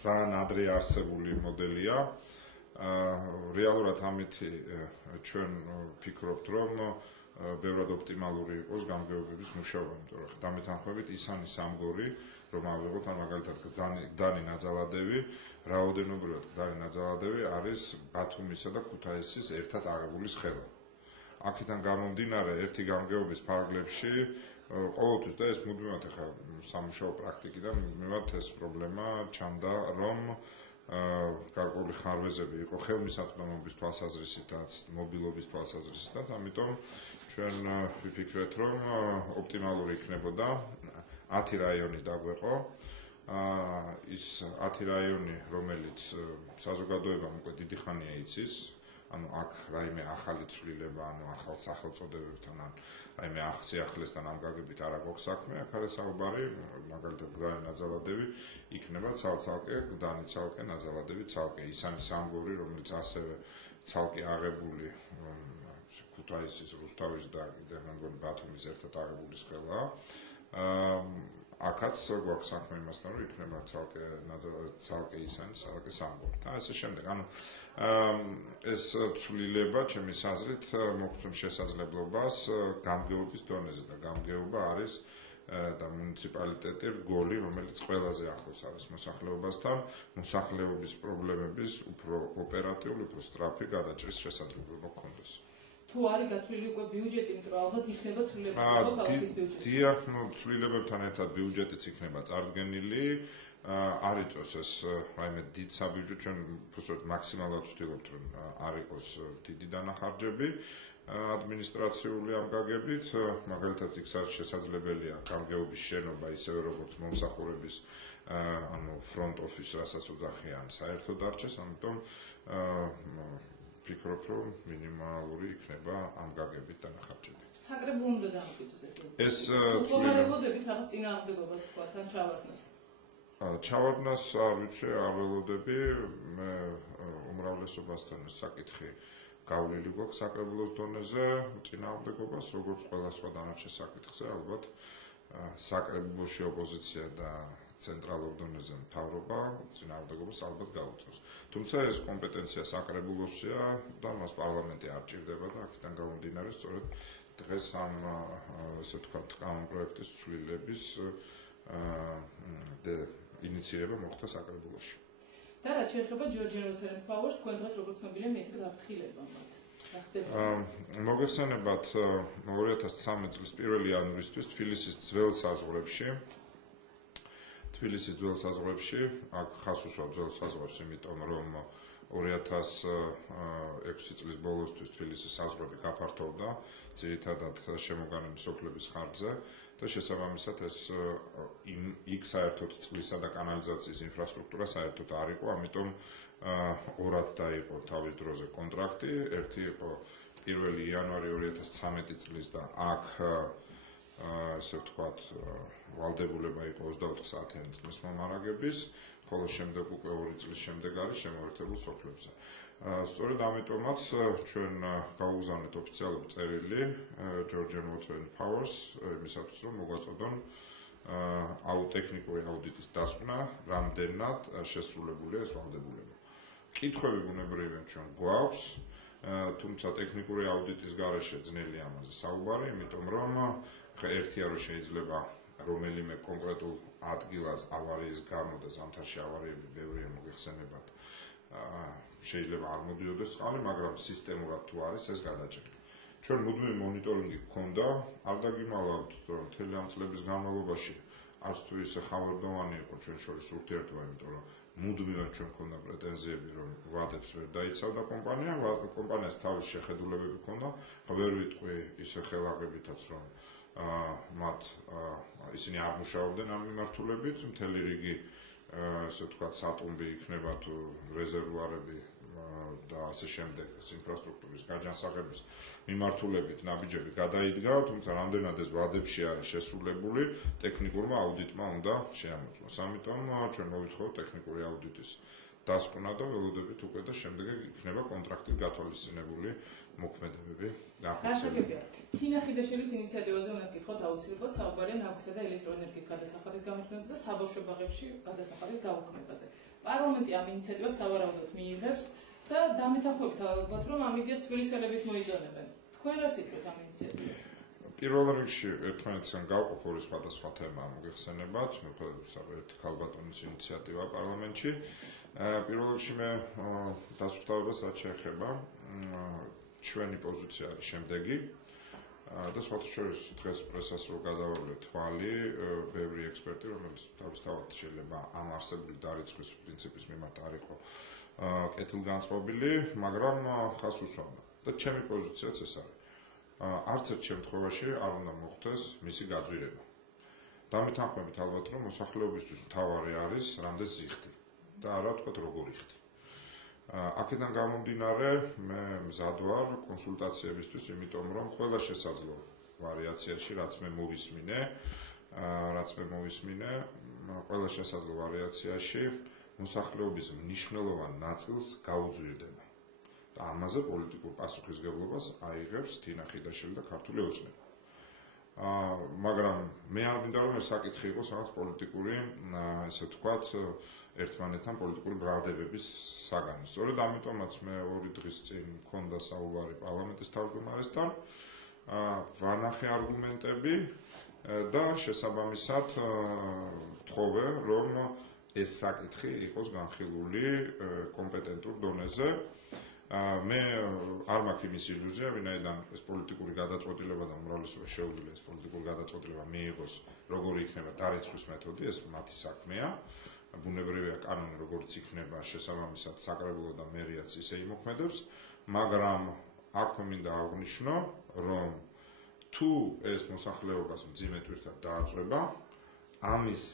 ძალიან ადრე არსებული მოდელია. რეალურად ამითი ჩვენ ვფიქრობთ, რომ ბევრად ოპტიმალური იყოს გამგეობების მუშაობა, იმიტომ რომ დამეთანხმებით ისანი სამგორი, რომ ავიღოთ ან მაგალითად გდანი ნაძალადევი, რაოდენობრივად გდანი ნაძალადევი არის ბათუმისა და ქუთაისის ერთად აღებული ხელა. აქედან გამომდინარე ერთი გამგეობის ფარგლებში ყოველთვის და ეს მუდმივად ახლა სამუშაო პრაქტიკიდან მუდმივად ეს პრობლემა ჩანდა, რომ გარკვეული ხარვეზები იყო ხელმისაწვდომობის თვალსაზრისითაც, მობილობის თვალსაზრისითაც, ამიტომ ჩვენ ვიფიქრეთ, რომ ოპტიმალური იქნებოდა 10 რაიონი დაგვეყო. ის 10 რაიონი, რომელიც საზოგადოებამ უკვე დიდი ხანია იცის, ანუ აქ რაიმე ახალი ცვლილება, ანუ ახალ სახელწოდებებთან, ან რაიმე ახსიახლესთან ამ გაგებით არ აქვს საქმე, აქ არის საუბარი, მაგალითად გდანი ნაძალადევი იქნება ცალ-ცალკე, გდანი ცალკე, ნაძალადევი ცალკე, ისანი სამგორი, რომელიც ასევე ცალკე აღებული ქუთაისის, რუსთავის და მეგონი ბათუმის ერთად აღებულის ხელაა. აქაც გვაქვს საქმე იმასთან, რომ იქნება ცალკე ისანი, ცალკე სამგორი. და ასე შემდეგ. ანუ ეს ცვლილება, ჩემის აზრით, მოგცემს შესაძლებლობას გამგეობის დონეზე და გამგეობა არის და მუნიციპალიტეტი რგოლი, რომელიც ყველაზე ახლოს არის მოსახლეობასთან, მოსახლეობის პრობლემების უფრო ოპერატიული, უფრო სწრაფი გადაჭრის შესაძლებლობა გქონდეს. თუ არის გათვლილი უკვე ბიუჯეტი, იმიტომ რომ ალბათ იქნება ცვლილება ქალაქის ბიუჯეტი. დიახ, ცვლილებებთან ერთად ბიუჯეტიც იქნება წარდგენილი. არ იწოს ეს რაიმე დიდ საბიუჯეტო, ჩვენ უბრალოდ მაქსიმალურად ვცდილობთ, რომ არ იყოს დიდი დანახარჯები ადმინისტრაციული ამ გაგებით, მაგალითად იქ შესაძლებელია გამგეობის შენობა, ისევე როგორც მომსახურების ანუ front office, რასაც უძახიან, საერთოდ არჩეს, ამიტომ ვფიქრობ, რომ მინიმალური იქნება ამ გაგებით დანახარჯები. საკრებულო უნდა დამოკიდეს ეს ცვლილებებით რაღაც წინააღმდეგობას თქვა თან ჩავარდნას. ჩავარდნას არ ვიცი, არ ველოდები, მე უმრავლესობასთან საკითხი გავლილი გვაქვს საკრებულოს დონეზე, წინააღმდეგობას, როგორც ყველა სხვა დანარჩენ საკითხზე, ალბათ საკრებულოში ოპოზიცია და ცენტრალურ დონეზე მთავრობა წინააღმდეგობას ალბათ გაუწევს. თუმცა ეს კომპეტენცია საკრებულოსია და მას პარლამენტი არ ჭირდება და აქედან გამომდინარე, სწორედ დღეს ამ ესე ვთქვათ, კანონპროექტის ცვლილების ინიცირება მოხდა საკრებულოში. და რაც შეეხება ჯორჯ როთერენ ფლაუერს, თქვენ დღეს როგორც ცნობილია, მე ისე გაფრთხილება მათ. მოგეხსენებათ 2013 წლის 1 იანვრისთვის თბილისის ძველ საზღვრებში, აქ ხას უსვამს ძველ საზღვრებს, იმიტომ რომ 2006 წლის ბოლოსთვის თბილისის საზღვრები გაფართოვდა, ძირითადად შემოგარენების სოფლების ხარჯზე და შესაბამისად ეს იქ საერთოდ წყლისა და კანალიზაციის ინფრასტრუქტურა საერთოდ არ იყო, ამიტომ ორად დაიყო თავის დროზე კონტრაქტი, ერთი იყო 1 იანვარი 2013 წლის და აქ ასე ვთქვათ, ვალდებულება იყო 24 საათიანი წყლის მომარაგების, ხოლო შემდეგ უკვე 2 წლის შემდეგ არის შემოერთებულ სოფლებზე. სწორედ ამიტომაც ჩვენ გავუგზავნეთ ოფიციალური წერილი ჯორჯ როთერენ ფლაუერს, იმისათვის რომ მოგვაწოდონ ტექნიკური აუდიტის დასკვნა, რამდენად შესრულებულია ეს ვალდებულება. კითხვები ბუნებრივია ჩვენ გვაქვს, თუმცა ტექნიკური აუდიტის გარეშე ძნელია ამაზე საუბარი, იმიტომ რომ ერთია რომ შეიძლება რომელიმე კონკრეტულ ადგილას ავარიის გამო და ზამთარში ავარიები ბევრია მოგეხსენებათ, შეიძლება არ მოდიოდეს წყალი, მაგრამ სისტემურად თუ არის ეს გადაჭრილი. ჩვენ მუდმივი მონიტორინგი გქონდა, არ დაგიმალავთ, რომ მთელი ამ წლების განმავლობაში არც თუ ისე ხავერდოვანი იყო ჩვენ შორის ურთიერთობა, იმიტომ რომ მუდმივად ჩვენ გქონდა პრეტენზიები, რომ ვადებს ვერ დაიცავდა კომპანია, კომპანიას თავის შეხედულებები ჰქონდა, ვერ ვიტყვი ისე ხელაღებითაც, რომ მათ ისინი არ მუშაობდნენ ამ მიმართულებით, მთელი რიგი ასე ვთქვათ, სატუმბი იქნება თუ რეზერვუარები და ასე შემდეგ ინფრასტრუქტურის გაჯანსაღების მიმართულებით ნაბიჯები გადაიდგა, თუმცა რამდენად ეს ვადებში არის შესრულებული, ტექნიკურმა აუდიტმა უნდა შეამოწმოს. ამიტომ ჩვენ მოვითხოვთ ტექნიკური აუდიტის დასკვნა და ველოდებით უკვე და შემდეგ იქნება კონტრაქტით გათვალისწინებული მოქმედებები. გასაგებია. თინა ხიდაშელის ინიციატივაზე უნდა გითხოთ აუცილებლად საუბარია ნავთისა და ელექტროენერგიის გადასახადის გამოჩენაზე და საბავშვო ბაღებში გადასახადის გაუქმებაზე. პარლამენტი ამ ინიციატივას სავარაუდოდ მიიღებს და დამეთანხმებით ალბათ რომ ამ იდეას თბილისელებით მოიწონებენ. თქვენ რა სიტყვით ამ ინიციატივას? პირველ რიგში ერთმანეთთან გავყოფილი სხვადასხვა თემა მოგეხსენებათ, მიუხედავად ერთი ქალბატონის ინიციატივა პარლამენტში. პირველ რიგში მე დასუფთავებას რაც შეეხება, ჩვენი პოზიცია არის შემდეგი და სხვათაშორის დღეს პრესას რო გადავავლე თვალი, ბევრი ექსპერტი, რომელიც თავისთავად შეიძლება ამ არსებული დარიცხვის პრინციპის მიმართ არ იყო კეთილგანწყობილი, მაგრამ ხას უსვამდა და ჩემი პოზიციაც ეს არის. არც ერთ შემთხვევაში არ უნდა მოხდეს მისი გაძვირება. დამეთანხმებით ალბათ რომ მოსახლეობისთვის მთავარი არის რამდენიც იხდი და არა ვთქვათ როგორ იხდი. აქედან გამომდინარე მე მზად ვარ კონსულტაციებისთვის, იმიტომ რომ ყველა შესაძლო ვარიაციაში რაც მე მოვისმინე, ყველა შესაძლო ვარიაციაში მოსახლეობის მნიშვნელოვან ნაწილს გაუძვირდება. და ამაზე პოლიტიკურ პასუხისგებლობას აიღებს თინა ხიდაშელი და ქართული ოცნება. მაგრამ მე არ მინდა რომ ეს საკითხი იყოს რაღაც პოლიტიკური, ესე ვთქვათ, ერთმანეთთან პოლიტიკური ბრალდებების საგანი. სწორედ ამიტომაც მე 2 დღის წინ მქონდა საუბარი პარლამენტის თავმჯდომარესთან, ვანახე არგუმენტები და შესაბამისად თხოვე რომ ეს საკითხი იყოს განხილული კომპეტენტურ დონეზე. მე არ მაქვს იმის ილუზია, ვინაიდან ეს პოლიტიკური გადაწყვეტილება და უმრავლესობა შეუძლია ეს პოლიტიკური გადაწყვეტილება მიიღოს, როგორი იქნება დარიცხვის მეთოდი, ეს მათი საქმეა. ბუნებრივია კანონი როგორც იქნება, შესაბამისად საკრებულო და მერიაც ისე იმოქმედებს, მაგრამ აქ მინდა აღვნიშნო, რომ თუ ეს მოსახლეობას მძიმე თვირთად დააწვება, ამის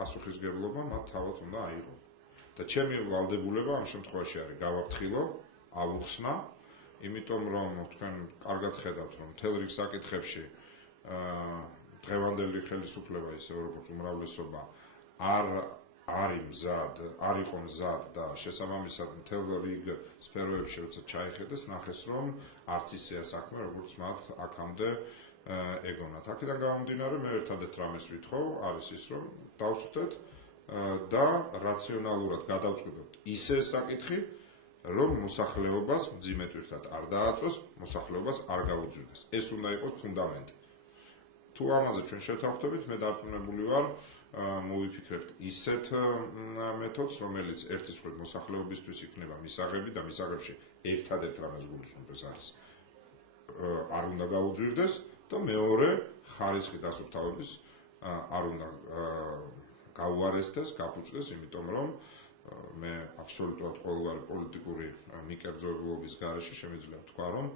პასუხისგებლობა მათ თავად უნდა აიღო. და ჩემი ვალდებულება ამ შემთხვევაში არის გავაფრთხილო, ავუხსნა, იმიტომ რომ თქვენ კარგად ხედავთ რომ მთელ რიგ საკითხებში დღევანდელი ხელისუფლება ისე როგორც უმრავლესობა არ იყო მზად და შესაბამისად მთელ რიგ სფეროებში როცა ჩაიხედეს, ნახეს რომ არც ისეა საქმე როგორც მათ აქამდე ეგონათ. აქედან გამომდინარე მე ერთადერთ რამეს ვითხოვ, არის ის რომ დავსვდეთ და რაციონალურად გადავწყვეტოთ ისე საკითხი, რომ მოსახლეობას მძიმე თვირთად არ დააწვეს, მოსახლეობას არ გაუძვირდეს. ეს უნდა იყოს ფუნდამენტი. თუ ამაზე ჩვენ შეთანხმდებით, მე დარწმუნებული ვარ, მოვიფიქრებთ ისეთ მეთოდს, რომელიც ერთის მხრივ მოსახლეობისთვის იქნება მისაღები და მისაღებში ერთადერთ რამეს გულისხმობს არის არ უნდა გაუძვირდეს და მეორე ხარისხი დასუფთავების არ უნდა გაუარესდეს, გაფუჭდეს, იმიტომ რომ მე აბსოლუტურად ყოველგვარი პოლიტიკური მიკერძოებულობის გარეშე შემიძლია ვთქვა, რომ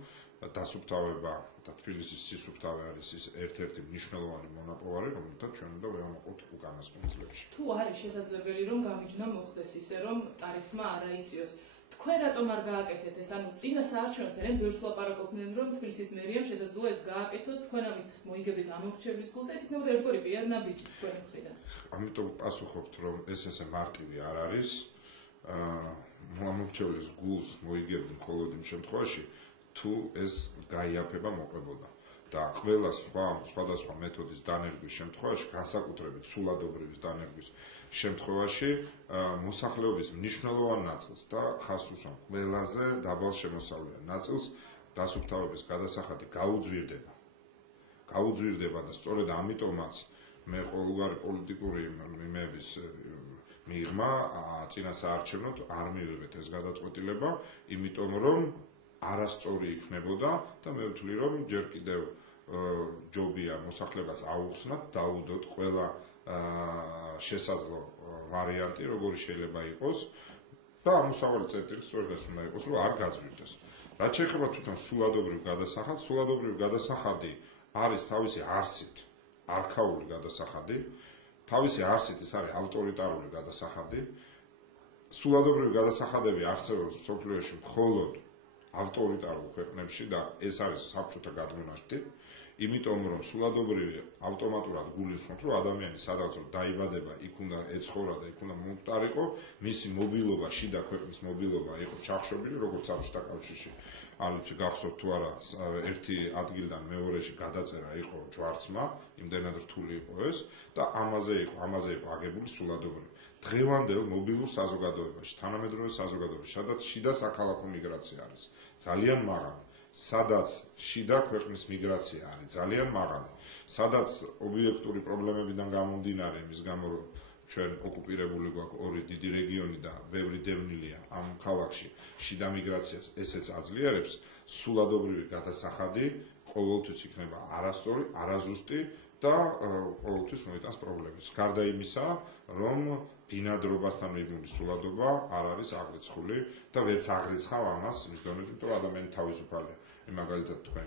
დასუფთავება და თბილისის სისუფთავე არის ის ერთ-ერთი მნიშვნელოვანი მონაპოვარი, რომელთაც ჩვენ უნდა ვევამაყოთ უკანასკნელ წლებში. თუ არის შესაძლებელი რომ გამიჯნა მოხდეს ისე, რომ ტარიფმა არ აიწიოს, თქვენ რატომ არ გააკეთეთ ეს? ანუ წინა საარჩევნო ძალიან ბევრს ლაპარაკობდნენ, რომ თბილისის მერიამ შესაძლოა ეს გააკეთოს, თქვენ ამით მოიგებთ ამორჩევლის გულს და ეს იქნებოდა ერთგვარი პიარ ნაბიჯი თქვენი მხრიდან. ამიტომ პასუხობთ, რომ ეს ესე მარტივი არ არის. ამორჩევლის გულს მოიგებთ მხოლოდ იმ შემთხვევაში, თუ ეს გაიაფება მოყვებოდა. და ყველა სხვადასხვა მეთოდის დანერგვის შემთხვევაში, განსაკუთრებით სულადობრივის დანერგვის შემთხვევაში, მოსახლეობის მნიშვნელოვან ნაწილს და ხას უსვამ ყველაზე დაბალ შემოსავლიან ნაწილს დასუფთავების გადასახადი გაუძვირდება. გაუძვირდება და სწორედ ამიტომაც მე ყოველგვარი პოლიტიკური იმების მიღმა წინა საარჩევნოდ არ მივიღეთ ეს გადაწყვეტილება, იმიტომ რომ არასწორი იქნებოდა და მე ვთვლი რომ ჯერ კიდევ ჯობია მოსახლეობას აუხსნათ, დაუდოთ ყველა შესაძლო ვარიანტი, როგორი შეიძლება იყოს და ამოსავალი წერტილი სწორედ ეს უნდა იყოს, რომ არ გაძვირდეს. რაც შეეხება თვითონ სულადობრივ გადასახადს, სულადობრივი გადასახადი არის თავისი არსით არქაული გადასახადი, თავისი არსით ის არის ავტორიტარული გადასახადი. სულადობრივი გადასახადები არსებობს მსოფლიოში მხოლოდ ავტორიტარულ ქვეყნებში და ეს არის საბჭოთა გადმონაშთი, იმიტომ რომ სულადობრივი ავტომატურად გულისხმობს, რომ ადამიანი სადაც დაიბადება, იქ უნდა ეცხოვრა და იქ უნდა მომტარიყო, მისი მობილობა, შიდა ქვეყნის მობილობა იყო ჩახშობილი, როგორც საბჭოთა კავშირში. არ ვიცი გახსოვთ თუ არა, ერთი ადგილიდან მეორეში გადაწერა იყო ჯვარცმა, იმდენად რთული იყო ეს და ამაზე იყო აგებული სულადობრივი. დღევანდელ მობილურ საზოგადოებაში, თანამედროვე საზოგადოებაში, სადაც შიდა საქალაქო მიგრაცია არის ძალიან მაღალი, სადაც შიდა ქვეყნის მიგრაცია არის ძალიან მაღალი, სადაც ობიექტური პრობლემებიდან გამომდინარე იმის გამო რომ ჩვენ ოკუპირებული გვაქვს ორი დიდი რეგიონი და ბევრი დევნილია ამ ქალაქში შიდა მიგრაციას ესეც აძლიერებს სულადობრივი გადასახადი ყოველთვის იქნება არასწორი, არაზუსტი და ყოველთვის მოიტანს პრობლემებს. გარდა იმისა, რომ ბინადრობასთან მიღებული სულადობა არ არის აღრიცხული და ვერც აღრიცხავ ამას იმის დონეზე, რომ ადამიანი თავისუფალია. მაგალითად თქვენ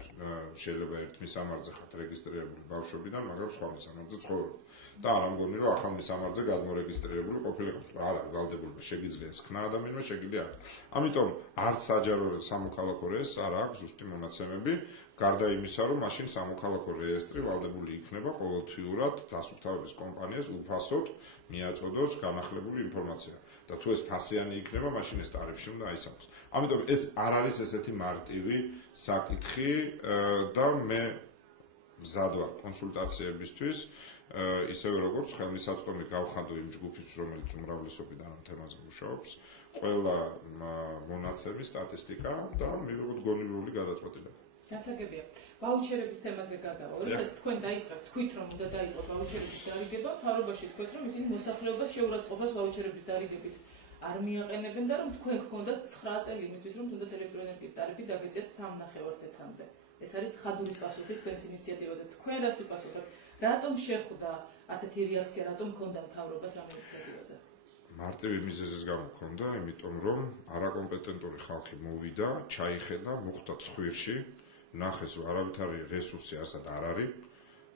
შეიძლება ერთ მისამართზე ხართ რეგისტრირებული ბავშვებიდან, მაგრამ სხვა მისამართზე ცხოვრობთ. და არ ამგონი რომ ახალ მისამართზე გადმორეგისტრირებული ყოფილიყო. არ არის ვალდებულება, შეგიძლია ესქნა ადამიანმა, შეგიძლია არ. ამიტომ არც საჯარო სამოქალაქო რეესტრს არ აქვს ზუსტი მონაცემები, გარდა იმისა, რომ მაშინ სამოქალაქო რეესტრი ვალდებული იქნება ყოველთვიურად დასუფთავების კომპანიას უფასოდ მიაწოდოს განახლებული ინფორმაცია. და თუ ეს ფასიანი იქნება, მაშინ ეს ტარიფში უნდა აისახოს. ამიტომ ეს არ არის ესეთი მარტივი საკითხი და მე მზად ვარ კონსულტაციებისთვის, ისევე როგორც ხელმისაწვდომი გავხადო იმ ჯგუფისთვის, რომელიც უმრავლესობიდან ამ თემაზე მუშაობს, ყველა მონაცემი, სტატისტიკა და მივიღოთ გონივრული გადაწყვეტილება. გასაგებია. ვაუჩერების თემაზე გადავალ. როდესაც თქვენ დაიწყებთ, თქვით რომ უნდა დაიწყოთ ვაუჩერების დარიგება, მთავრობაში თქვეს რომ ისინი მოსახლეობას შეურაცხყოფას ვაუჩერების დარიგებით არ მიაყენებენ და რომ თქვენ გქონდათ 9 წელი იმისთვის რომ თუნდაც ელექტროენერგიის ტარიფი დაგეწიათ 3.5 თეთრამდე. ეს არის ხადურის პასუხი თქვენს ინიციატივაზე. თქვენ რას უპასუხებთ? რატომ შეხვდა ასეთი რეაქცია, რატომ გქონდა მთავრობას ამ ინიციატივაზე? მარტივი მიზეზის გამო გქონდა, იმიტომ რომ არაკომპეტენტური ხალხი მოვიდა, ჩაიხედა, მოხვდა ცხვირში, ნახეს რომ არავითარი რესურსი არსად არ არის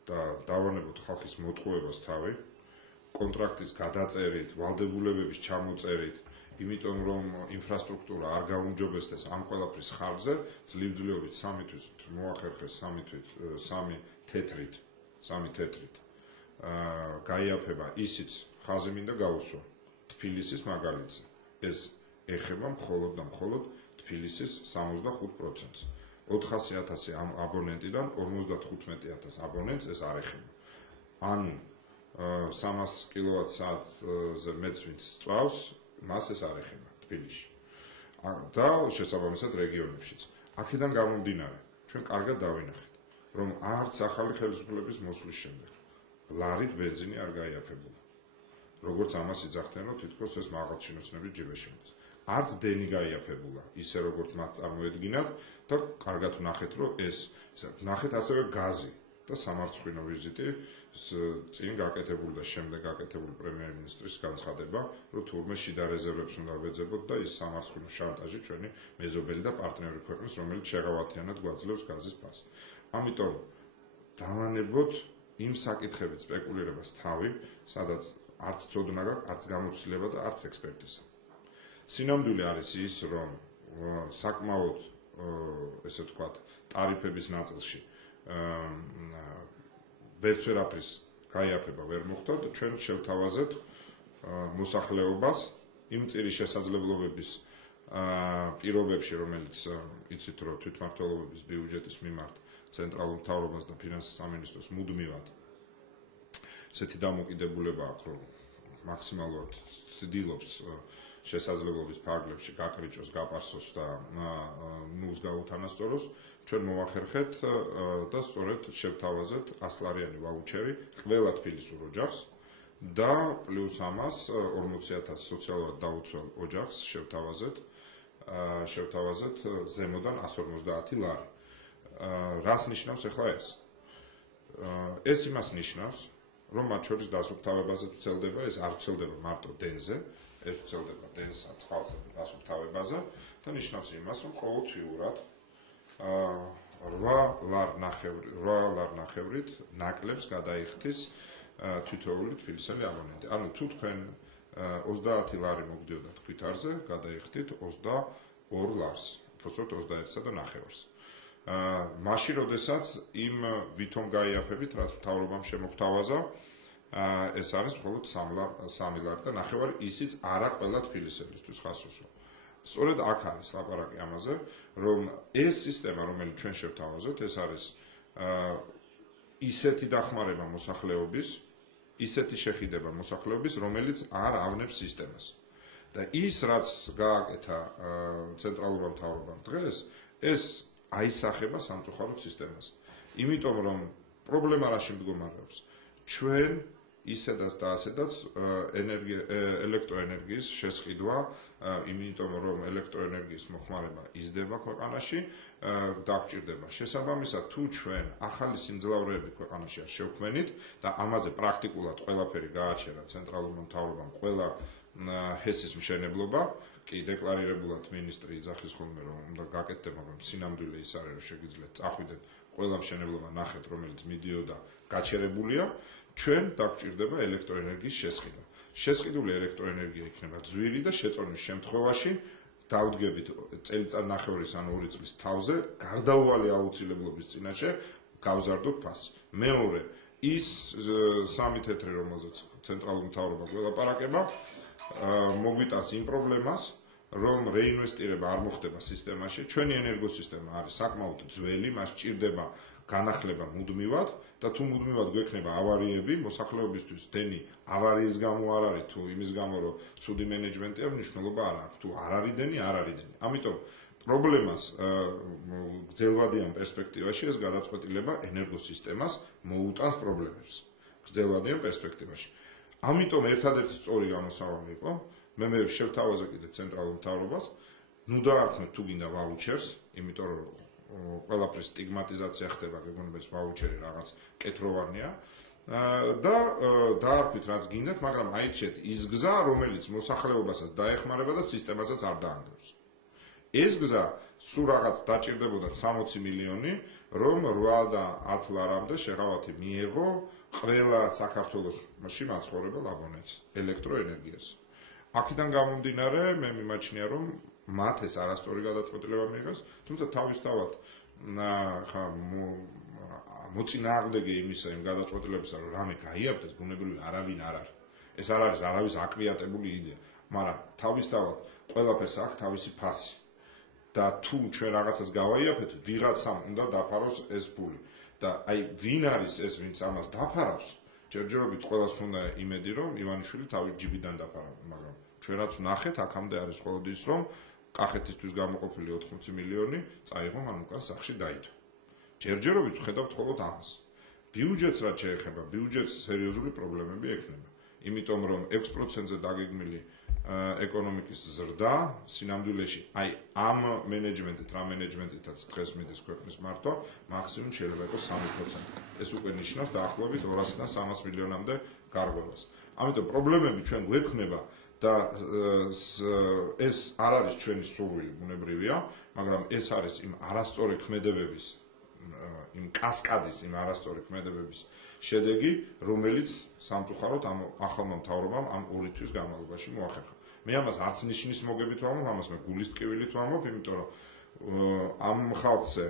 და დავანებოთ ხალხის მოტყუებას თავი, კონტრაქტის გადაწერით, ვალდებულებების ჩამოწერით, იმიტომ რომ ინფრასტრუქტურა არ გაუმჯობესდეს ამ ყველაფრის ხარჯზე, ძლივ-ძლივობით 3 თვის მოახერხეს 3 თეთრით. გაიაფება ისიც ხაზი მინდა გაუსვა თბილისის მაგალითზე. ეს ეხება მხოლოდ და მხოლოდ თბილისის 65%-ს. 400,000 აბონენტიდან 55,000 აბონენტს ეს არ ეხება. ანუ 300 კილოვატ-საათზე მეც ვინც წვავს, მას ეს არ ეხება თბილისში. და შესაბამისად რეგიონებშიც. აქედან გამომდინარე, ჩვენ კარგად დავინახეთ, რომ არც ახალი ხელისუფლების მოსვლის შემდეგ ლარით ბენზინი არ გაიაფებულა. როგორც ამას იძახდნენ, რომ თითქოს ეს მაღალჩინოსნების ჯიბეში მოდის. არც დენი გაიაფებულა, ისე როგორც მათ წარმოედგინათ და კარგად ვნახეთ, რომ ეს ვნახეთ ასევე გაზი და სამარცხვინო ვიზიტი წინ გაკეთებული და შემდეგ გაკეთებული პრემიერ-მინისტრის განცხადება, რომ თურმე შიდა რეზერვებს უნდა ვეძებოთ და ის სამარცხვინო შანტაჟი ჩვენი მეზობელი და პარტნიორი ქვეყნის, რომელიც შეღავათიანად გვაძლევს გაზის ფასს. ამიტომ დავანებოთ იმ საკითხებით სპეკულირებას თავი, სადაც არც ცოდნა გაქვს, არც გამოცდილება და არც ექსპერტიზა. სინამდვილე არის ის, რომ საკმაოდ ესე ვთქვათ, ტარიფების ნაწილში ვერც ვერაფრის გაიაფება ვერ მოხდა და ჩვენ შევთავაზეთ მოსახლეობას იმ წირის შესაძლებლობების პირობებში, რომელიც იცით, რომ თვითმმართველობის ბიუჯეტის მიმართ ცენტრალურ მთავრობას და ფინანსის სამინისტროს მუდმივად ესეთი დამოკიდებულება აქვს, რომ მაქსიმალურად ცდილობს შესაძლებლობის ფარგლებში გაკრიჭოს, გაპარსოს და ნულს გაუთანასწოროს, ჩვენ მოვახერხეთ და სწორედ შევთავაზეთ 100 ლარიანი ვაუჩერი ყველა თბილისურ ოჯახს და პლუს ამას 40,000 სოციალურად დაუცველ ოჯახს შევთავაზეთ ზემოდან 150 ლარი. რას ნიშნავს ახლა ეს? ეს იმას ნიშნავს, რომ მათ შორის დასუფთავებაზე ვცელდება, ეს არ ვცელდება მარტო დენზე, ეს ვცელდება დენსა, წყალსა და დასუფთავებაზე და ნიშნავს იმას, რომ ყოველთვიურად 8 ლარ ნახევრით ნაკლებს გადაიხდის თითოეული თბილისელი აბონენტი. ანუ თუ თქვენ 30 ლარი მოგდიოდა თვითარზე, გადაიხდით 22 ლარს, უბრალოდ 21.5-ს. მაშინ, როდესაც იმ ვითომ გაიაფებით, რაც მთავრობამ შემოგთავაზა, ეს არის მხოლოდ 3 ლარი და ნახევარი, ისიც არა ყველა თბილისელისთვის ხას უსვა. სწორედ აქ არის ლაპარაკი ამაზე, რომ ეს სისტემა, რომელიც ჩვენ შევთავაზეთ, ეს არის ისეთი დახმარება მოსახლეობის, ისეთი შეხიდება მოსახლეობის, რომელიც არ ავნებს სისტემას. და ის, რაც გააკეთა ცენტრალურმა მთავრობამ დღეს, ეს აისახება სამწუხაროდ სისტემას. იმიტომ რომ პრობლემა რაში მდგომარეობს? ჩვენ ისედაც და ასედაც ელექტროენერგიის შესყიდვა, იმიტომ რომ ელექტროენერგიის მოხმარება იზრდება ქვეყანაში, დაგჭირდება. შესაბამისად, თუ ჩვენ ახალი სიმძლავრეები ქვეყანაში არ შევქმნით და ამაზე პრაქტიკულად ყველაფერი გააჩერა ცენტრალურმა მთავრობამ, ყველა ჰესის მშენებლობა, კი დეკლარირებულად მინისტრი იძახის ხოლმე რომ უნდა გაკეთდება, მაგრამ სინამდვილე ის არის, რომ შეგიძლიათ წახვიდეთ ყველა მშენებლობა ნახეთ, რომელიც მიდიოდა გაჩერებულია, ჩვენ დაგჭირდება ელექტროენერგიის შესყიდვა. შესყიდული ელექტროენერგია იქნება ძვირი და შეწონვის შემთხვევაში დავდგებით წელიწადნახევრის ან 2 წლის თავზე გარდაუვალი აუცილებლობის წინაშე გავზარდოთ ფასი. მეორე, ის სამი თეთრი, რომელზეც ცენტრალური მთავრობა გველაპარაკება, მოგვიტანს იმ პრობლემას, რომ რეინვესტირება არ მოხდება სისტემაში. ჩვენი ენერგოსისტემა არის საკმაოდ ძველი, მას ჭირდება განახლება მუდმივად და თუ მუდმივად გვექნება ავარიები, მოსახლეობისთვის დენი ავარიის გამო არ არის, თუ იმის გამო, რომ ცუდი მენეჯმენტია, მნიშვნელობა არ აქვს. თუ არ არის დენი, არ არის დენი. ამიტომ პრობლემას გრძელვადიან პერსპექტივაში ეს გადაწყვეტილება ენერგოსისტემას მოუტანს პრობლემებს. გრძელვადიან პერსპექტივაში. ამიტომ ერთადერთი სწორი გამოსავალი იყო, მე შევთავაზე კიდე ცენტრალურ მთავრობას, ნუ დაარქმეთ თუ გინდა ვაუჩერს, იმიტომ რომ ყველაფრის სტიგმატიზაცია ხდება, გეგმებით ვაუჩერი რაღაც კეთროვანია და დაარქვით რაც გინდათ, მაგრამ აიჩეთ ის გზა, რომელიც მოსახლეობასაც დაეხმარება და სისტემასაც არ დაანგრევს. ეს გზა სულ რაღაც დაჭირდებოდა 60 მილიონი, რომ 8 და 10 ლარამდე შეღავათი მიეღო ყველა საქართველოში მაცხოვრებელ აბონენტს ელექტროენერგიას. აქედან გამომდინარე, მე მიმაჩნია, რომ მათ ეს არასწორი გადაწყვეტილება მიიღეს, თუმცა თავისთავად ხა მოწინააღმდეგე იმისა იმ გადაწყვეტილებისა, რომ რამე გაიარდეს, ბუნებრივი არავინ არ არის. ეს არ არის არავის აკვიატებული იდეა, მაგრამ თავისთავად ყველაფერს აქვს თავისი ფასი. და თუ ჩვენ რაღაცას გავაიაფეთ, ვიღაცამ უნდა დაფაროს ეს ფული. და აი ვინ არის ეს, ვინც ამას დაფარავს? ჯერჯერობით ყველას უნდა იმედი, რომ ივანიშვილი თავის ჯიბიდან დაფარავდა, მაგრამ ჩვენ რაც ვნახეთ, აქამდე არის მხოლოდ ის, რომ კახეთისთვის გამოყოფილი 80 მილიონი წაიღო მან უკან სახში დაიდო. ჯერჯერობით ვხედავთ მხოლოდ ამას. ბიუჯეტს რაც შეეხება, ბიუჯეტს სერიოზული პრობლემები ექნება. იმიტომ რომ 6%-ზე დაგეგმილი ეკონომიკის ზრდა სინამდვილეში აი ამ მენეჯმენტით, რა მენეჯმენტითაც დღეს მიდის ქვეყნის მართვა, მაქსიმუმ შეიძლება იყოს 3%. ეს უკვე ნიშნავს დაახლოებით 200-დან 300 მილიონამდე გარღვევას. ამიტომ პრობლემები ჩვენ გვექნება და ეს არ არის ჩვენი სურვილი, ბუნებრივია, მაგრამ ეს არის იმ არასწორი ქმედებების, იმ კასკადის, იმ არასწორი ქმედებების შედეგი, რომელიც სამწუხაროდ ამ ახალმა მთავრობამ ამ 2 თვის განმავლობაში მოახერხა. მე ამას არც ნიშნის მოგებით ვამბობ, ამას მე გულის ტკივილით ვამბობ, იმიტომ რომ ამ ხალხზე,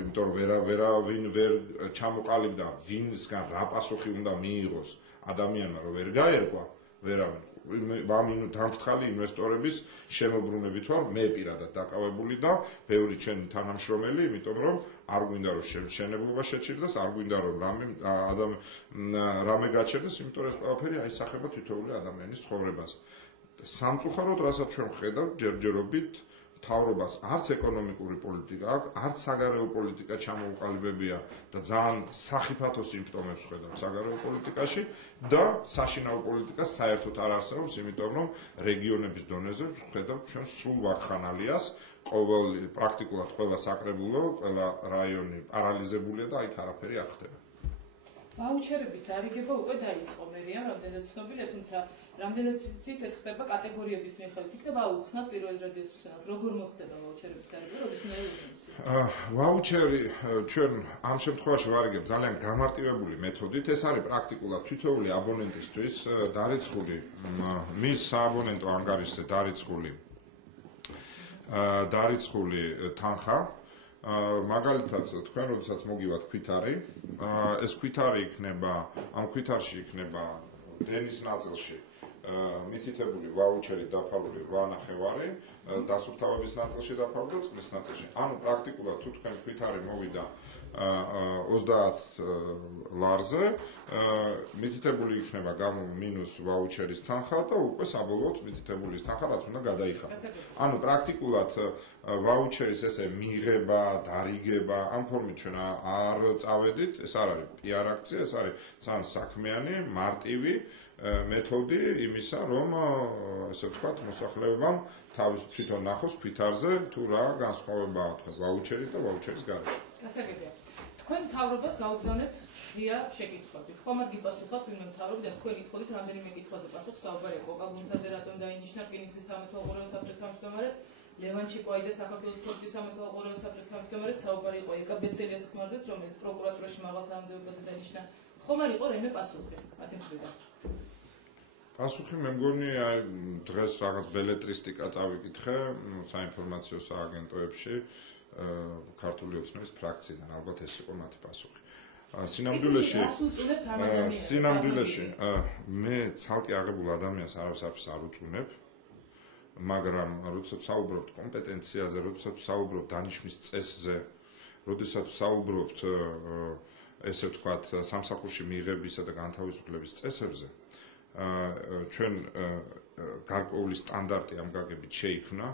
იმიტომ რომ ვერავინ ვერ ჩამოყალიბდა, ვინსგან რა პასუხი უნდა მიიღოს ადამიანმა, რომ ვერ გაერკვა, ვერავინ დამფრთხალი ინვესტორების შემოbrunებით ვარ, მე პირადად დაკავებული და ბევრი ჩვენი თანამშრომელი, იმიტომ რომ არ გვინდა რომ შენებლობა შეჭირდეს, არ გვინდა რომ რამე გაჩერდეს, იმიტომ რომ ეს ყველაფერი აისახება თითოეული ადამიანის ცხოვრებას. სამწუხაროდ, რასაც ჩვენ ვხედავთ, ჯერჯერობით მთავრობას არც ეკონომიკური პოლიტიკა აქვს, არც საგარეო პოლიტიკა ჩამოუყალიბებია და ძალიან სახიფათო სიმპტომებს ვხედავთ საგარეო პოლიტიკაში და საშინაო პოლიტიკა საერთოდ არ არსებობს, იმიტომ რომ რეგიონების დონეზე ვხედავთ ჩვენ სრულ ვაკხანალიას, პრაქტიკულად ყველა საკრებულო, ყველა რაიონი პარალიზებულია და აი არაფერი არ ხდება. ვაუჩერების დარიგება უკვე დაიწყო, მერია, რამდენად ცნობილია, თუმცა რამდენად ვიცით ეს ხდება კატეგორიების მიხედვით, იქნება აუხსნათ პირველი რადიოს მსმენელს, როგორ მოხდება ვაუჩერების დარიგება, როდესაც ვაუჩერი ჩვენ ამ შემთხვევაში ვარიგებ ძალიან გამარტივებული მეთოდით, ეს არის პრაქტიკულად თითოეული აბონენტისთვის დარიცხული, მის სააბონენტო ანგარიშზე დარიცხული თანხა. მაგალითად, თქვენ როდესაც მოგივათ ქვითარი, ეს ქვითარი იქნება, ამ ქვითარში იქნება დენის ნაწილში მითითებული ვაუჩერი დაფარული 8 ნახევარი, დასუფთავების ნაწილში დაფარული და წყლის ნაწილში. ანუ პრაქტიკულად თუ თქვენ ქვითარი მოვიდა 30 ლარზე მითითებული იქნება მინუს ვაუჩერის თანხა და უკვე საბოლოოდ მითითებული ის თანხა რაც უნდა გადაიხადოს. ანუ პრაქტიკულად ვაუჩერის ესე მიღება, დარიგება ამ ფორმით ჩვენ არ წავედით, ეს არ არის PR აქცია, ეს არის ძალიან საქმიანი, მარტივი მეთოდი იმისა, რომ ესე ვთქვათ, მოსახლეობამ თავის თვითონ ნახოს ქვითარზე თუ რა განსხვავებაა თქვა ვაუჩერი და ვაუჩერის გარეშე. გასაგებია. თქვენ მთავრობას გაუგზავნეთ ღია შეკითხვები. ხომ არ გიპასუხოთ ვინმე მთავრობიდან და თქვენ გითხოდით რამდენიმე კითხვაზე პასუხს საუბარი კოკაბუნცაძე რატომ დაინიშნა რკინიგზის სამეთვალყურეო საბჭოს თავმჯდომარედ, ლევან ჩიკვაიძე საქართველოს ფოსტის სამეთვალყურეო საბჭოს თავმჯდომარედ, საუბარი იყო ეკა ბესელიას ხმარზეც, რომელიც პროკურატურაში მაღალ თანამდებობაზე დაინიშნა. ხომ არ იყო რამე პასუხი მათი მხრიდან? პასუხი მე მგონი დღეს რაღაც ბელეტრისტიკა წავიკითხე საინფორმაციო სააგენტოებში ქართული ოცნების ფრაქციიდან ალბათ ეს იყო მათი პასუხი. სინამდვილეში მე ცალკე აღებულ ადამიანს არავის არ უწუნებ, მაგრამ როდესაც საუბრობთ კომპეტენციაზე, როდესაც საუბრობთ დანიშვნის წესზე, როდესაც საუბრობთ ესე ვთქვათ სამსახურში მიღებისა და განთავისუფლების წესებზე, ჩვენ გარკვეული სტანდარტი ამ გაგებით შეიქმნა.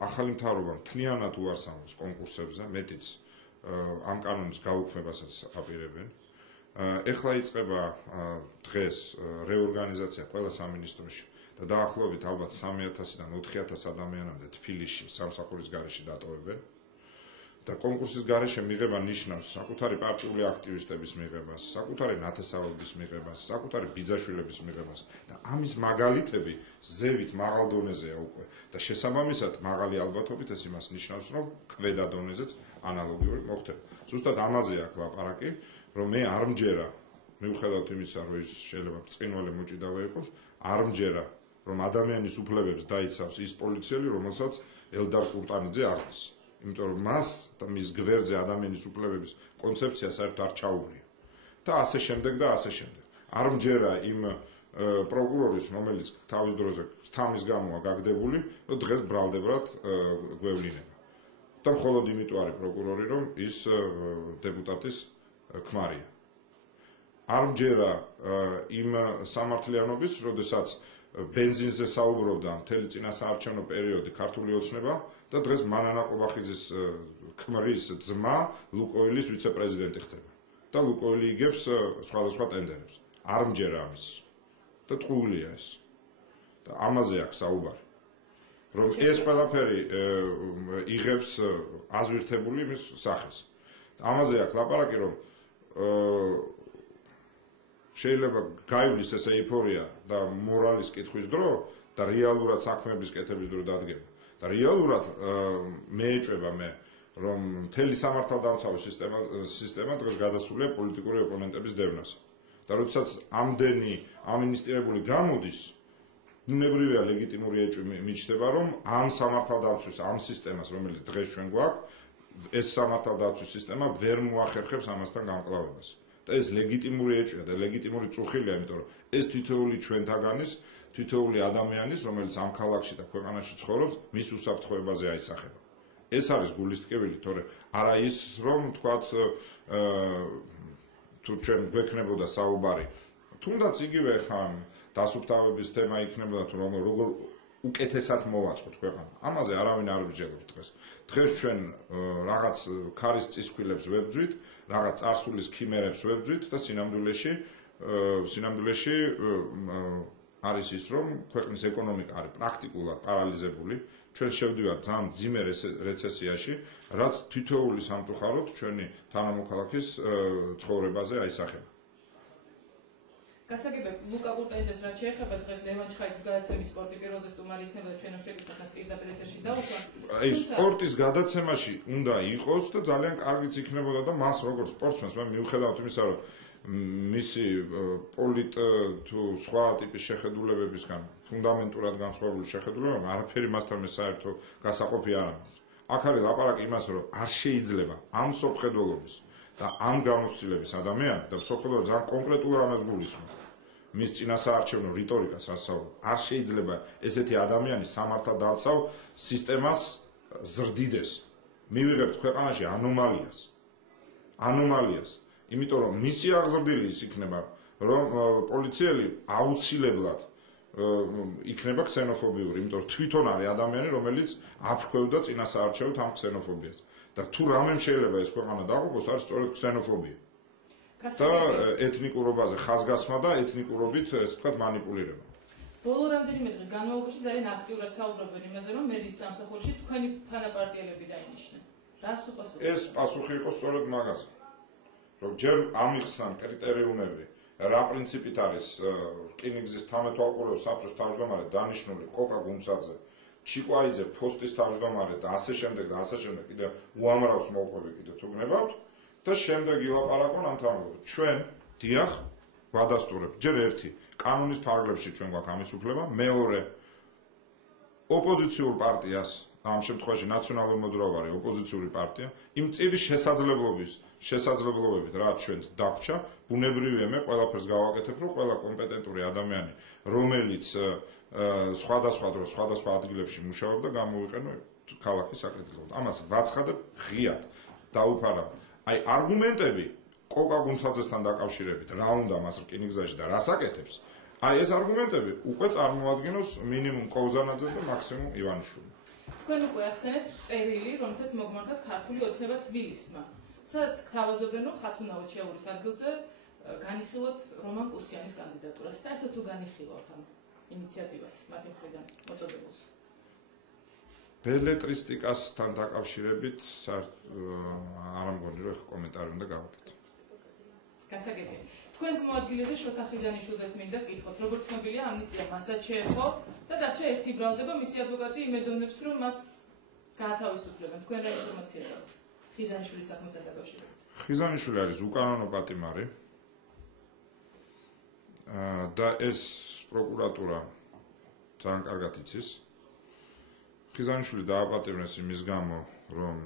ახალი მთავრობა მთლიანად უარსამობს კონკურსებზე, მეტიც ამ კანონის გაუქმებასაც აპირებენ. ეხლა იწყება დღეს რეორგანიზაცია ყველა სამინისტროში და დაახლოებით ალბათ 3000-დან 4000 ადამიანამდე თბილისში სამსახურის გარეშე დატოვებენ. და კონკურსის გარეშე მიღება ნიშნავს საკუთარი პარტიული აქტივისტების მიღებას, საკუთარი ნათესავების მიღებას, საკუთარი ბიძაშვილების მიღებას და ამის მაგალითები ზევით მაღალ დონეზეა უკვე და შესაბამისად მაღალი ალბათობით ეს იმას ნიშნავს, რომ ქვედა დონეზეც ანალოგიური მოხდება. ზუსტად ამაზე აქვს ლაპარაკი, რომ მე არ მჯერა, მიუხედავად იმისა, რომ ის შეიძლება ბრწყინვალე მოჭიდავე იყოს, არ მჯერა, რომ ადამიანის უფლებებს დაიცავს ის პოლიციელი, რომელსაც ელდარ კურტანიძე არხის. იმიტომ რომ მას და მის გვერდზე ადამიანის უფლებების კონცეფცია საერთოდ არ ჩაუღია. და ასე შემდეგ და ასე შემდეგ. არ მჯერა იმ პროკურორის, რომელიც თავის დროზე თამის გამოა გაგდებული, რომ დღეს ბრალდებრად გვევლინება. და მხოლოდ იმიტომ არის პროკურორი, რომ ის დეპუტატის ქმარია. არ მჯერა იმ სამართლიანობის, როდესაც ბენზინზე საუბრობდა მთელი წინასაარჩევნო პერიოდი ქართული ოცნება და დღეს მანანა ყობახიძის ქმრის ძმა ლუკოილის ვიცე-პრეზიდენტი ხდება და ლუკოილი იგებს სხვადასხვა ტენდერებს. არ მჯერა ამის და ტყუილია ეს. და ამაზე აქვს საუბარი. რომ ეს ყველაფერი იღებს აზვირთებული იმის სახეს. ამაზე აქვს ლაპარაკი, რომ შეიძლება გაივლის ეს ეიფორია და მორალის კითხვის დრო და რეალურად საქმეების კეთების დრო დადგება. და რეალურად მე ეჭვება რომ მთელი სამართალდამცავი სისტემა დღეს გადასულია პოლიტიკური ოპონენტების დევნას. და როდესაც ამდენი ამინისტრირებული გამოდის, ბუნებრივია ლეგიტიმური ეჭვი მიჩნდება, რომ ამ სამართალდამცვის ამ სისტემას, რომელიც დღეს ჩვენ გვაქვს, ეს სამართალდამცვის სისტემა ვერ მოახერხებს ამასთან გამკლავებას. და ეს ლეგიტიმური ეჭვია და ლეგიტიმური წუხილია, იმიტომ რომ ეს თითოეული ჩვენთაგანის, თითოეული ადამიანის, რომელიც ამ ქალაქში და ქვეყანაში ცხოვრობს, მის უსაფრთხოებაზე აისახება. ეს არის გულისტკივილი, თორე არა ის, რომ თქვათ თუ ჩვენ გვექნებოდა საუბარი, თუნდაც იგივე ხან დასუფთავების თემა იქნებოდა, თუ როგორ უკეთესად მოვაწყოთ ქვეყანა. ამაზე არავინ არ ვიჯერებს დღეს. დღეს ჩვენ რაღაც ქარის წისქვილებს ვებძვით, რაღაც წარსულის ქიმერებს ვებძვით და სინამდვილეში არის ის, რომ ქვეყნის ეკონომიკა არის პრაქტიკულად პარალიზებული. ჩვენ შევდივართ ძალიან მძიმე რეცესიაში, რაც თითოეული სამწუხაროდ ჩვენი თანამოქალაქის ცხოვრებაზე აისახება. გასაგებია, ლუკა კურტანიძეს რაც შეეხება დღეს ლევან ჩხაიძის გადაცემის სპორტი პირველზე სტუმარი იქნება და ჩვენ შეკითხვას პირდაპირ ეთერში დავუშვან. აი სპორტის გადაცემაში უნდა იყოს და ძალიან კარგიც იქნებოდა და მას როგორც სპორტსმენს მე მიუხედავად იმისა, რომ მისი პოლიტ თუ სხვა ტიპის შეხედულებებისგან ფუნდამენტურად განსხვავებული შეხედულებები არაფერი მასთან მე საერთო გასაყოფი არ აქვს. აქ არის ლაპარაკი იმას, რომ არ შეიძლება ამ სოფხედველობის და ამ გამოცდილების ადამიანი და სოფხედველობა ძალიან კონკრეტულ რამეს გულისხმობს. მის წინასაარჩევნო რიტორიკას ასწავლებს. არ შეიძლება ესეთი ადამიანი სამართალდამცავ სისტემას ზრდიდეს. მივიღებთ ქვეყანაში ანომალიას. ანომალიას, იმიტომ რომ მისი აღზრდილი ის იქნება, რომ პოლიციელი აუცილებლად იქნება ქსენოფობიური, იმიტომ რომ თვითონ არის ადამიანი, რომელიც აფრქვევდა წინასაარჩევნოდ ამ ქსენოფობიას. და თუ რამემ შეიძლება ეს ქვეყანა დაღუპოს, არის სწორედ ქსენოფობია. და ეთნიკურობაზე ხაზგასმა და ეთნიკურობით, ესე ვთქვათ, მანიპულირება. ბოლო რამდენიმე დღის განმავლობაში ძალიან აქტიურად საუბრობენ იმაზე, რომ მერის სამსახურში თქვენი ფანაპარტიელები დაინიშნენ. რას უპასუხებთ? ეს პასუხი იყო სწორედ მაგაზე. რომ ჯერ ამიხსნან კრიტერიუმები, რა პრინციპით არის რკინიგზის თამეთვალყურეო საბჭოს თავმჯდომარე დანიშნული კოკა გუნცაძე, ჩიკვაიძე ფოსტის თავმჯდომარე და ასე შემდეგ და ასე შემდეგ კიდე უამრავს მოუყვები კიდე თუ გნებავთ და შემდეგ ილაპარაკონ ამ თემებზე. ჩვენ დიახ ვადასტურებთ. ჯერ ერთი კანონის ფარგლებში ჩვენ გვაქვს ამის უფლება, მეორე ოპოზიციურ პარტიას, ამ შემთხვევაში ნაციონალური მოძრაობა არის ოპოზიციური პარტია, იმ წირის შესაძლებლობებით რაც ჩვენ დაგვრჩა, ბუნებრივია მე ყველაფერს გავაკეთებ, რომ ყველა კომპეტენტური ადამიანი, რომელიც სხვადასხვა დროს, სხვადასხვა ადგილებში მუშაობდა, გამოვიყენო ქალაქის საკეთილოდ. ამას ვაცხადებ ღიად, დაუფარავ. აი არგუმენტები კოკა გუნცაძესთან დაკავშირებით, რა უნდა მას რკინიგზაში და რას აკეთებს, აი ეს არგუმენტები უკვე წარმოადგენს მინიმუმ კოვზანაძე და მაქსიმუმ ივანიშვილი. თქვენ უკვე ახსენეთ წერილი, რომელთაც მოგმართათ ქართული ოცნება თბილისმა. სადაც გთავაზობენ, რომ ხათუნაუჩეურის ადგილზე განიხილოთ რომან კუსიანის კანდიდატურას. საერთოდ თუ განიხილოთ ამ ინიციატივას მათი მხრიდან მოწოდებულს? ბელეტრისტიკასთან დაკავშირებით არ ამგონი, რომ კომენტარი უნდა გავაკეთო. გასაგებია. თქვენს მოადგილეზე შოთა ხიზანიშვილზეც მინდა გკითხოთ, როგორც ცნობილია, ამნისტია მასაც შეეყო და დარჩა ერთი ბრალდება, მისი ადვოკატი იმედოვნებს, რომ მას გაათავისუფლებენ. თქვენ რა ინფორმაცია გაქვთ ხიზანიშვილის საქმესთან დაკავშირებით? ხიზანიშვილი არის უკანონო პატიმარი და ეს პროკურატურა ძალიან კარგად იცის. ხიზანიშვილი დააპატიმრეს იმის გამო, რომ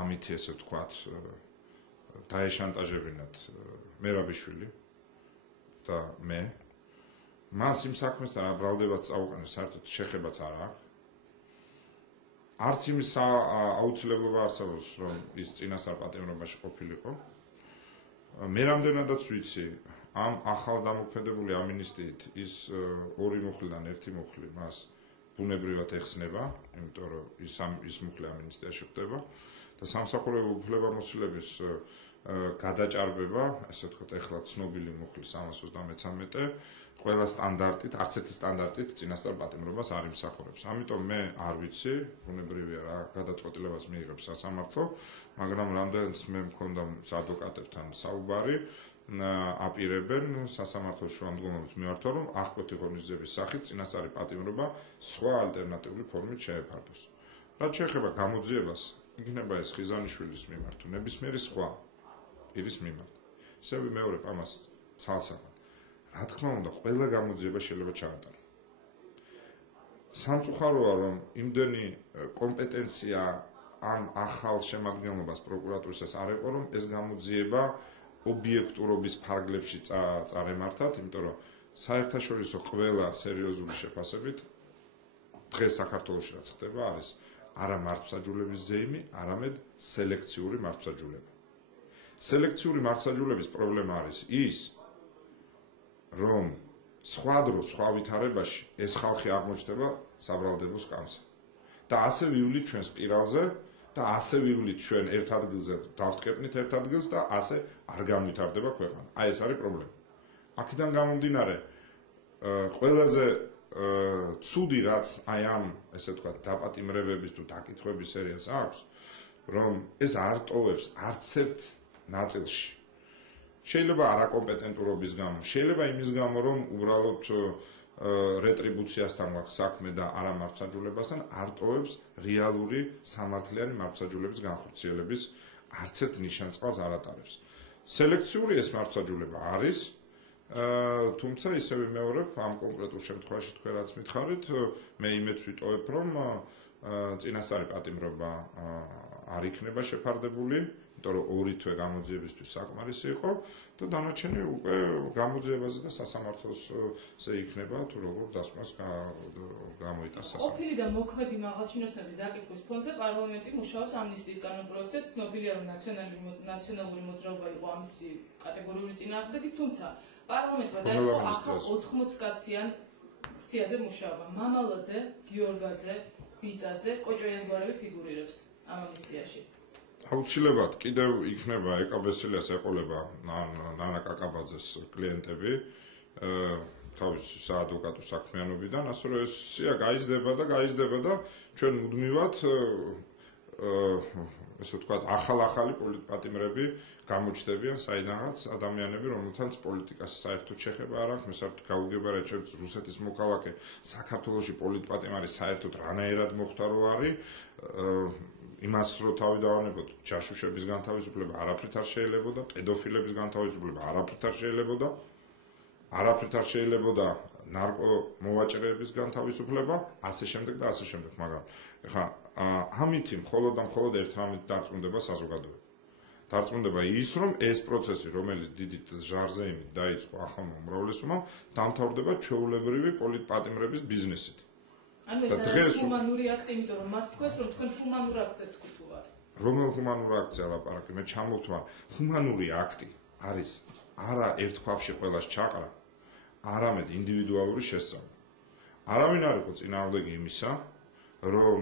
ამითი ესე ვთქვათ დაეშანტაჟებინათ მერაბიშვილი და მე. მას იმ საქმესთან რა ბრალდებაც წაუყენეს, საერთოდ შეხებაც არ აქვს. არც იმის აუცილებლობა არსებობს, რომ ის წინასწარ პატიმრობაში ყოფილიყო. მე რამდენადაც ვიცი, ამ ახალ დამოქმედებული ამინისტიით ის ორი მუხლიდან ერთი მუხლი მას ბუნებრივად ეხსნება, იმიტომ რომ ის მუხლი ამინისტიაში ხდება და სამსახურებო უფლებამოსილების გადაჭარბება, ესე ვთქვათ, ეხლა ცნობილი მუხლი 333 ყველა სტანდარტით, არც ერთი სტანდარტით წინასწარ პატიმრობას არ იმსახურებს. ამიტომ მე არ ვიცი, ბუნებრივია რა გადაწყვეტილებას მიიღებს სასამართლო, მაგრამ რამდენიც მე მქონდა ადვოკატებთან საუბარი, აპირებენ სასამართლოს შუამდგომობით მიმართვა, რომ აღკვეთი ღონისძიების სახით წინასწარი პატიმრობა სხვა ალტერნატიული ფორმით შეეფარდოს. რაც შეეხება გამოძიებას, იქნება ეს ხიზანიშვილის მიმართ თუ ნებისმიერი სხვა პირის მიმართ. ისე ვიმეორებ ამას ცალსახად. რა თქმა უნდა, ყველა გამოძიება შეიძლება ჩაატარო. სამწუხაროა, რომ იმდენი კომპეტენცია ამ ახალ შემადგენლობას პროკურატურისას არ იყო, რომ ეს გამოძიება ობიექტურობის ფარგლებში წარემართათ, იმიტომ რომ საერთაშორისო ყველა სერიოზული შეფასებით დღეს საქართველოში რაც ხდება არის არა მართლმსაჯულების ზეიმი, არამედ სელექციური მართლმსაჯულება. სელექციური მართლმსაჯულების პრობლემა არის ის, რომ სხვა დრო, სხვა ვითარებაში ეს ხალხი აღმოჩნდება საბრალდებო სკამზე. და ასე ვივლით ჩვენ სპირალზე და ასე ვივლით ჩვენ ერთ ადგილზე დავტკეპნით ერთ ადგილს და ასე არ განვითარდება ქვეყანა. აი ეს არის პრობლემა. აქედან გამომდინარე, ყველაზე ცუდი რაც აი ამ, ესე ვთქვათ, დაპატიმრებების თუ დაკითხვების სერიას აქვს, რომ ეს არ ტოვებს არც ერთ ნაწილში. შეიძლება არაკომპეტენტურობის გამო, შეიძლება იმის გამო, რომ უბრალოდ რეტრიბუციასთან გვაქვს საქმე და არა მართლმსაჯულებასთან, არ ტოვებს რეალური სამართლიანი მართლმსაჯულების განხორციელების არც ერთ ნიშანწყალს არ ატარებს. სელექციური ეს მართლმსაჯულება არის, თუმცა ისე ვიმეორებ, ამ კონკრეტულ შემთხვევაში თქვენ რაც მითხარით, მე იმედს ვიტოვებ, რომ წინასწარი პატიმრობა არ იქნება შეფარდებული, იმიტომ რომ ორი თვე გამოძიებისთვის საკმარისი იყო და დანარჩენი უკვე გამოძიებაზე და სასამართლოზე იქნება თუ როგორ დასკვნას გამოიტანს სასამართლო. ყოფილი და მოქმედი მაღალჩინოსნების დაკითხვის ფონზე პარლამენტი მუშაობს ამნისტიის კანონპროექტზე. ცნობილია, რომ ნაციონალური მოძრაობა იყო ამისი კატეგორიული წინააღმდეგი, თუმცა პარლამენტმა დაიწყო ახალ 80 კაციან სიაზე მუშაობა. მამალაძე, გიორგაძე, ბიძაძე, კოჭოიასგვარები ფიგურირებს ამ ამნისტიაში. აუცილებლად კიდევ იქნება ეკაბესილიას ეყოლება ნანა კაკაბაძეს კლიენტები თავის საადვოკატო საქმიანობიდან, ასე რომ ეს სია გაიზრდება და ჩვენ მუდმივად ესე ვთქვათ ახალი პოლიტპატიმრები გამოჩნდებიან საიდანაც ადამიანები, რომელთაც პოლიტიკას საერთოდ შეხება არ აქვს. მე საერთოდ გაუგებარია ჩემს რუსეთის მოქალაქე საქართველოში პოლიტპატიმარი საერთოდ რანაირად მოხდა რო არის იმას რო თავი დავანებოთ ჯაშუშების განთავისუფლება არაფრით არ შეიძლებოდა, პედოფილების განთავისუფლება არაფრით არ შეიძლებოდა, ნარკო მოვაჭრეების განთავისუფლება, ასე შემდეგ და ასე შემდეგ, მაგრამ ეხლა ამითი მხოლოდ ერთ რამით დარწმუნდება საზოგადოება. დარწმუნდება ის, რომ ეს პროცესი, რომელიც დიდი ჟარზეიმით დაიწყო ახალმა უმრავლესობამ, დამთავრდება ჩვეულებრივი პოლიტპატიმრების ბიზნესით. ანუ ეს ჰუმანური აქტი, იმიტომ რომ მათ თქვეს, რომ თქვენ ჰუმანურ აქტზე თქვით თუ არა. რომელ ჰუმანურ აქტზე ლაპარაკი? მე ჩამოვთვალ, ჰუმანური აქტი არის არა ერთ ქვაბში ყველას ჩაყრა, არამედ ინდივიდუალური შესწავლა. არავინ არ იყო წინააღმდეგი იმისა, რომ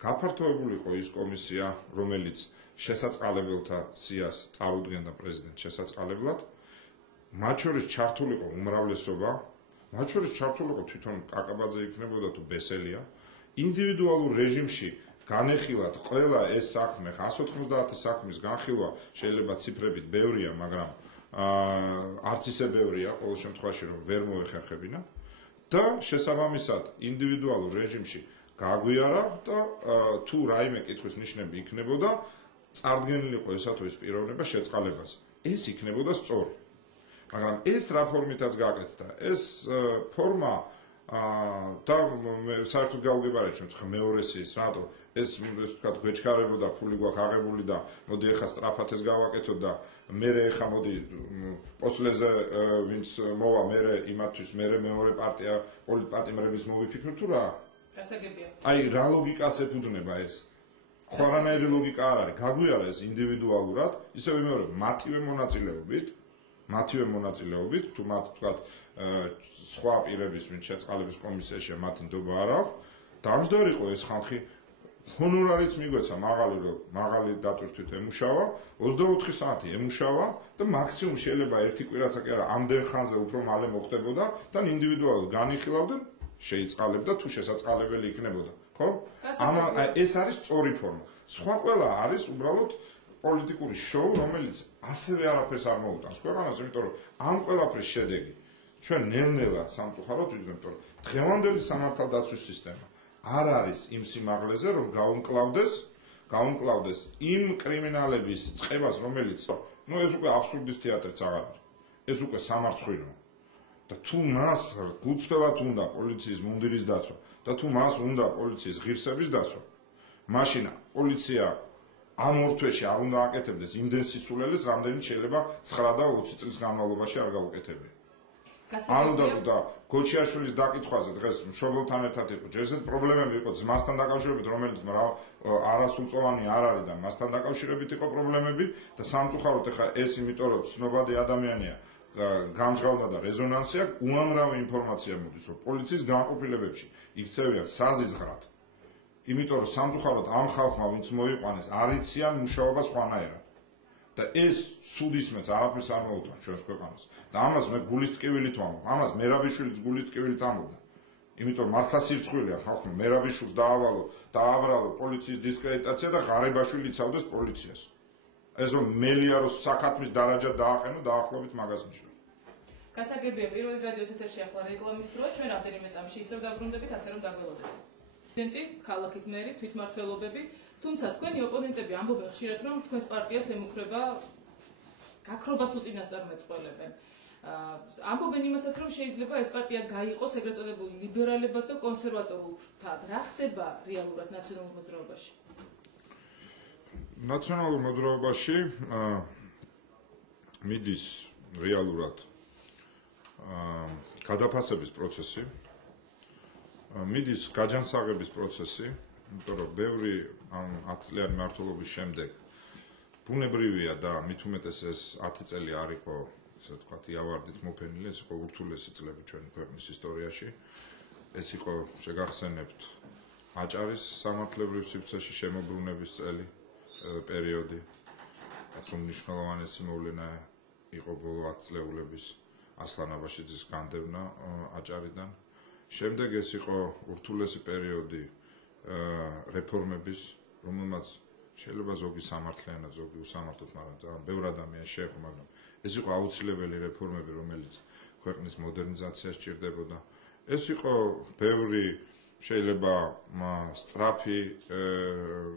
გაფართოებულიყო ის კომისია, რომელიც შესაწყალებელთა სიას წარუდგენდა პრეზიდენტს შესაწყალებლად, მათ შორის ჩართულიყო უმრავლესობა, მათ შორის ჩართულიყო თვითონ კაკაბაძე იქნებოდა თუ ბესელია, ინდივიდუალურ რეჟიმში განეხილათ ყველა ეს საქმე, 190 საქმის განხილვა შეიძლება ციფრებით ბევრია, მაგრამ არც ისე ბევრია ყოველ შემთხვევაში, რომ ვერ მოეხერხებინა და შესაბამისად ინდივიდუალურ რეჟიმში გაგვიარა და თუ რაიმე კითხვის ნიშნები იქნებოდა, წარდგენილიყო ესა თუ ის პიროვნება შეწყალებაზე. ეს იქნებოდა სწორი. მაგრამ ეს რა ფორმითაც გაკეთდა, ეს ფორმა და საერთოდ გაუგებარია ჩემს მეორე სიის, რატო ეს ვთქვათ გვეჩქარებოდა, ფული გვაქვს აღებული და მოდი ეხა სტრაფად ეს გავაკეთოთ და მერე ეხა მოდი პოსლეზე ვინც მოვა მერე იმათთვის მერე მეორე პარტია პოლიტპატიმრების მოვიფიქროთ თუ რა? გასაგებია. აი რა ლოგიკას ეფუძნება ეს? ხო არანაირი ლოგიკა არ არის. გაგვიარა ეს ინდივიდუალურად, ისე ვიმეორებ, მათივე მონაწილეობით, თუ მათ თქვათ სხვა პირების ვინც შეწყალების კომისიაში მათი ნდობა არ აქვს, დამჯდარიყო ეს ხალხი ჰონორარიც მიგვეცა მაღალი დატვირთვით ემუშავა, 24 საათი ემუშავა და მაქსიმუმ შეიძლება ერთი კვირაც კი არა, ამდენ ხანზე უფრო მალე მოხდებოდა და ინდივიდუალურად განიხილავდა, შეიწყალებდა თუ შესაწყალებელი იქნებოდა, ხო? ეს არის სწორი ფორმა. სხვა ყველა არის უბრალოდ პოლიტიკური შოუ, რომელიც ასევე არაფერს არ მოუტანს ქვეყანას, იმიტომ რომ ამ ყველაფრის შედეგი ჩვენ ნელ-ნელა სამწუხაროდ ვიგრძნობთ, რომ დღევანდელი სამართალდაცვის სისტემა არ არის იმ სიმაღლეზე, რომ გაუმკლავდეს იმ კრიმინალების წყებას, რომელიც, ეს უკვე აბსურდის თეატრიც აღარ არის. ეს უკვე სამარცხვინოა. და თუ მას გუცვლად უნდა პოლიციის მუნდირის დაცვა და თუ მას უნდა პოლიციის ღირსების დაცვა, მაშინ პოლიცია ამ ორ თვეში არ უნდა აკეთებდეს იმდენ სისულელეს, რამდენიც შეიძლება 9 და 20 წლის განმავლობაში არ გაუკეთებია. ანუ და გოჩიაშვილის დაკითხვაზე დღეს მშობელთან ერთად იყო. ჯერ ესეთ პრობლემები იყო ძმასთან დაკავშირებით, რომელიც არასრულწლოვანი არ არის და მასთან დაკავშირებით იყო პრობლემები და სამწუხაროდ ეხა ეს იმიტომ რომ ცნობადი ადამიანია გამჟღავნდა და რეზონანსი აქვს, უამრავი ინფორმაცია მოდის, რომ პოლიციის განყოფილებებში იქცევიან საზიზღრად. იმიტომ რომ სამწუხაროდ ამ ხალხმა ვინც მოიყვანეს, არ იციან მუშაობა სხვანაირად. და ეს სუდისმეც არაფერს არ მოუტანს ჩვენს ქვეყანას. და ამას მე გულის ტკივილით ვამბობ. ამას მერაბიშვილიც გულის ტკივილით ამბობდა. იმიტომ მართლა სირცხვილია ხალხმა მერაბიშვილს დააბრალო პოლიციის დისკრედიტაცია და ღარიბაშვილი იცავდეს პოლიციას. ეს რომ მელიაროს საქათმის დარაჯა დააყენო დაახლოებით მაგაზინში. გასაგებია, პირველი რადიოს ეთერში ახლა რეკლამის დროა, ჩვენ რამდენიმე წამში ისევ დაბრუნდებით, ასე რომ დაგველოდეთ. პრეზიდენტი, ქალაქის მერი, თვითმმართველობები, თუმცა თქვენი ოპონენტები ამბობენ ხშირად, რომ თქვენს პარტიას ემუქრება გაქრობას უწინასწარმეტყველებენ. ამბობენ იმასაც, რომ შეიძლება ეს პარტია გაიყოს ეგრეთ წოდებული ლიბერალებად და კონსერვატორულთად. რა ხდება რეალურად ნაციონალურ მოძრაობაში? ნაციონალურ მოძრაობაში მიდის რეალურად გადაფასების პროცესი, მიდის გაჯანსაღების პროცესი, იმიტომ რომ ბევრი 10 წლიანი მმართველობის შემდეგ ბუნებრივია და მით უმეტეს ეს 10 წელი არ იყო, ესე ვთქვათ, იავარდით მოფენილი, ეს იყო ურთულესი წლები ჩვენი ქვეყნის ისტორიაში. ეს იყო, შეგახსენებთ, აჭარის სამართლებრივ სივრცეში შემოbrunების წელი, პერიოდი. რაც უმნიშვნელოვანესი მოვლენა იყო ბოლო 10 წლეულების ასლან აბაშიძის განდევნა აჭარიდან. შემდეგ ეს იყო ურთულესი პერიოდი რეფორმების, რომელმაც შეიძლება ზოგი სამართლიანად, ზოგი უსამართლოდ, მაგრამ ძალიან ბევრ ადამიანს შეეხო, მაგრამ ეს იყო აუცილებელი რეფორმები, რომელიც ქვეყნის მოდერნიზაციას სჭირდებოდა. ეს იყო ბევრი შეიძლება სწრაფი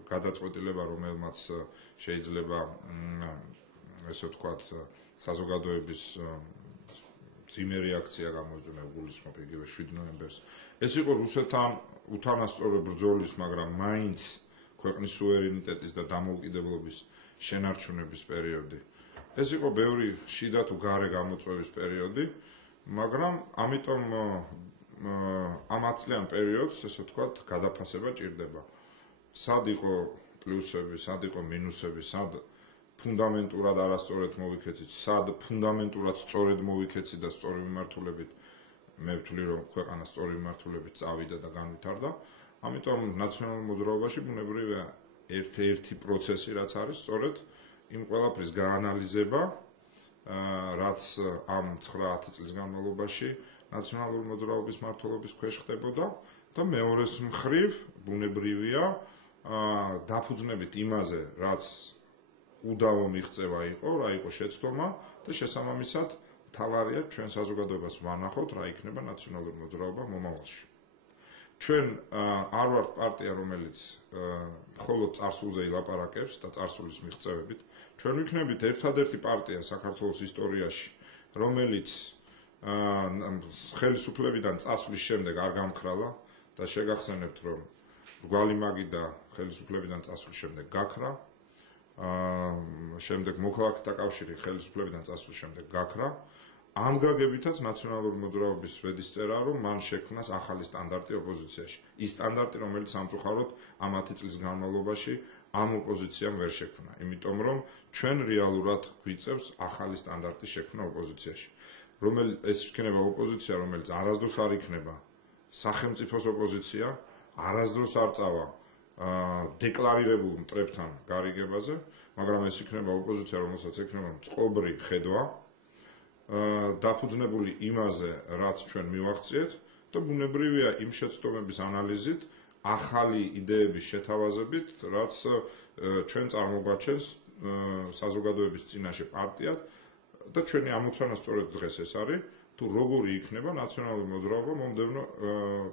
გადაწყვეტილება, რომელმაც შეიძლება ესე ვთქვათ, საზოგადოების ძიმე რეაქცია გამოიწვია, გულისხმობ იგივე 7 ნოემბერს. ეს იყო რუსეთთან უთანასწორო ბრძოლის, მაგრამ მაინც ქვეყნის სუვერენიტეტის და დამოუკიდებლობის შენარჩუნების პერიოდი. ეს იყო ბევრი შიდა თუ გარე გამოწვევის პერიოდი, მაგრამ ამიტომ ამ 10 წლიან პერიოდს, ესე ვთქვათ, გადაფასება ჭირდება. სად იყო პლუსები, სად იყო მინუსები, სად ფუნდამენტურად არასწორად მოვიქეცით, სად ფუნდამენტურად სწორედ მოვიქეცით და სწორი მიმართულებით, მე ვთვლი, რომ ქვეყანა სწორი მიმართულებით წავიდა და განვითარდა. ამიტომ ნაციონალურ მოძრაობაში ბუნებრივია ერთ-ერთი პროცესი, რაც არის სწორედ იმ ყველაფრის გაანალიზება, რაც ამ 9-10 წლის განმავლობაში ნაციონალური მოძრაობის მმართველობის ქვეშ ხდებოდა და მეორეს მხრივ ბუნებრივია დაფუძნებით იმაზე, რაც უდავო მიღწევა იყო, რა იყო შეცდომა და შესაბამისად თავარია ჩვენ საზოგადოებას ვანახოთ, რა იქნება ნაციონალური მოძრაობა მომავალში. ჩვენ არ ვართ პარტია, რომელიც მხოლოდ წარსულზე ილაპარაკებს და წარსულის მიღწევებით. ჩვენ ვიქნებით ერთადერთი პარტია საქართველოს ისტორიაში, რომელიც ხელისუფლებიდან წასვლის შემდეგ არ გამქრალა და შეგახსენებთ, რომ რგვალი მაგიდა ხელისუფლებიდან წასვლის შემდეგ გაქრა, შემდეგ მოქალაქეთა კავშირი ხელისუფლებიდან წასვლის შემდეგ გაქრა. ამ გაგებითაც ნაციონალური მოძრაობის ვედისწერა, რომ მან შექმნას ახალი სტანდარტი ოპოზიციაში. ის სტანდარტი, რომელიც სამწუხაროდ ამ 10 წლის განმავლობაში ამ ოპოზიციამ ვერ შექმნა, იმიტომ რომ ჩვენ რეალურად გვიწევს ახალი სტანდარტის შექმნა ოპოზიციაში. ეს იქნება ოპოზიცია, რომელიც არასდროს არ იქნება სახელმწიფოს ოპოზიცია, არასდროს არ წავა დეკლარირებულ მტრებთან გარიგებაზე, მაგრამ ეს იქნება ოპოზიცია, რომელსაც ექნება წყობრი ხედვა, დაფუძნებული იმაზე, რაც ჩვენ მივახციეთ და ბუნებრივია იმ შეცდომების ანალიზით, ახალი იდეების შეთავაზებით, რაც ჩვენ წარმოგვაჩენს საზოგადოების წინაშე პარტიად და ჩვენი ამოცანა სწორედ დღეს ეს არის, თუ როგორი იქნება ნაციონალური მოძრაობა მომდევნო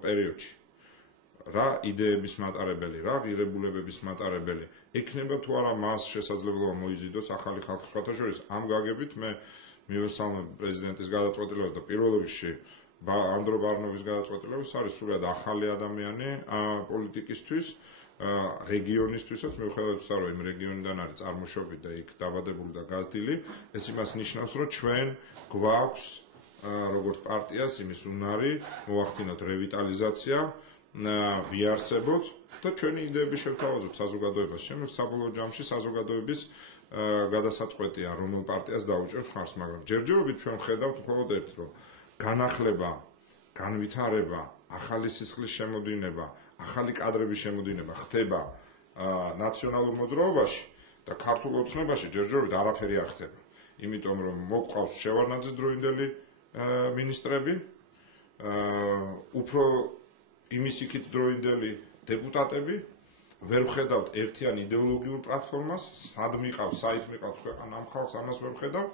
პერიოდში. რა იდეების მატარებელი, რა ღირებულებების მატარებელი ექნება თუ არა მას შესაძლებლობა მოიზიდოს ახალი ხალხი. სხვათა შორის ამ გაგებით მე მივესალმებ პრეზიდენტის გადაწყვეტილებას და პირველ რიგში ანდრო ბარნოვის გადაწყვეტილებას, არის სულად ახალი ადამიანი პოლიტიკისთვის, რეგიონისთვისაც, მიუხედავად იმისა, რომ იმ რეგიონიდან არის წარმოშობით და იქ დაბადებული და გაზრდილი, ეს იმას ნიშნავს, რომ ჩვენ გვაქვს როგორც პარტიას იმის უნარი მოვახდინოთ რევიტალიზაცია, ვიარსებოთ და ჩვენი იდეები შევთავაზოთ საზოგადოებას. შემდეგ საბოლოო ჯამში საზოგადოების გადასაწყვეტია, რომელ პარტიას დაუჭერს მხარს, მაგრამ ჯერჯერობით ჩვენ ვხედავთ მხოლოდ ერთ, რომ განახლება, განვითარება, ახალი სისხლის შემოდინება, ახალი კადრების შემოდინება ხდება ნაციონალურ მოძრაობაში და ქართულ ოცნებაში ჯერჯერობით არაფერი არ ხდება. იმიტომ რომ მოყავს შევარდნაძის დროინდელი მინისტრები, უფრო იმის იქით დროინდელი დეპუტატები, ვერ ვხედავთ ერთიან იდეოლოგიურ პლატფორმას, სად მიყავს, საით მიყავს ქვეყანა ამ ხალხს, ამას ვერ ვხედავთ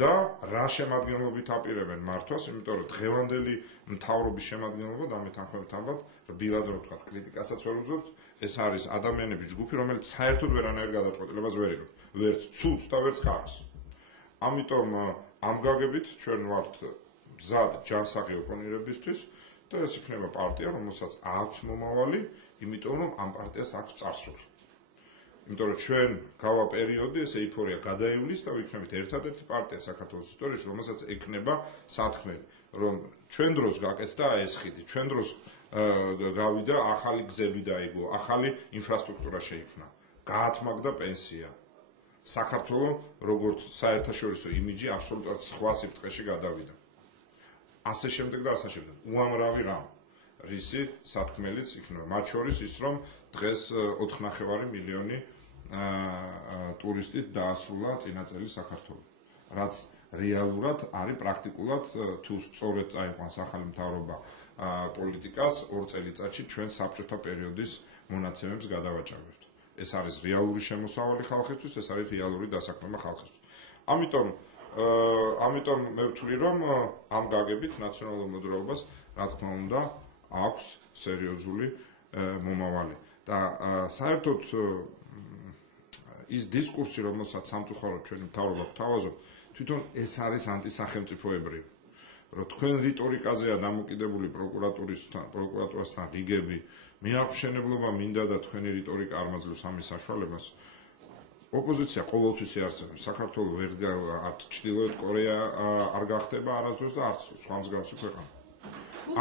და რა შემადგენლობით აპირებენ მართვას, იმიტომ რომ დღევანდელი მთავრობის შემადგენლობა დამეთანხმებით ალბათ, რბილად რომ ვთქვათ, კრიტიკასაც ვერ ვუძლებთ, ეს არის ადამიანების ჯგუფი, რომელიც საერთოდ ვერანაირ გადაწყვეტილებას ვერ იღებს, ვერც ცუდს და ვერც კარგს. ამიტომ ამ გაგებით ჩვენ ვართ მზად ჯანსაღი ოპონირებისთვის და ეს იქნება პარტია, რომელსაც აქვს მომავალი, იმიტომ რომ ამ პარტიას აქვს წარსული. იმიტომ რომ ჩვენ გავა პერიოდი ეს ეიფორია გადაივლის და ვიქნებით ერთადერთი პარტია საქართველოს ისტორიაში, რომელსაც ექნება სათქმელი, რომ ჩვენ დროს გაკეთდა ეს ხიდი, ჩვენ დროს გავიდა ახალი გზები დაიგო, ახალი ინფრასტრუქტურა შეიქმნა, გაათმაგდა პენსია. საქართველოს როგორც საერთაშორისო იმიჯი აბსოლუტურად სხვა სიფრთხეში გადავიდა. ასე შემდეგ და ასე შემდეგ. უამრავი რამ რისი სათქმელიც იქნება. მათ შორის ის რომ დღეს 4.5 მილიონი ტურისტით დაასრულა წინა წელი საქართველოს. რაც რეალურად არის პრაქტიკულად თუ სწორედ წაიყვანს ახალი მთავრობა პოლიტიკას 2 წელიწადში ჩვენ საბჭოთა პერიოდის მონაცემებს გადავაჭარბებთ. ეს არის რეალური შემოსავალი ხალხისთვის, ეს არის რეალური დასაქმება ხალხისთვის. ამიტომ მე ვთვლი რომ ამ გაგებით ნაციონალურ მოძრაობას რა თქმა უნდა აქვს სერიოზული მომავალი და საერთოდ ის დისკურსი რომელსაც სამწუხაროდ ჩვენი მთავრობა გვთავაზობთ თვითონ ეს არის ანტისახელმწიფოებრივი რომ თქვენ რიტორიკაზეა დამოკიდებული პროკურატურასთან რიგები მეაღვშენებლობა მინდა და თქვენი რიტორიკა არ მაძლევს ამის საშუალებას ოპოზიცია ყოველთვის იარსებებს საქართველოს არც ჩრდილოეთ კორეა არ გახდება არასდროს და არც სხვა მსგავსი ქვეყანა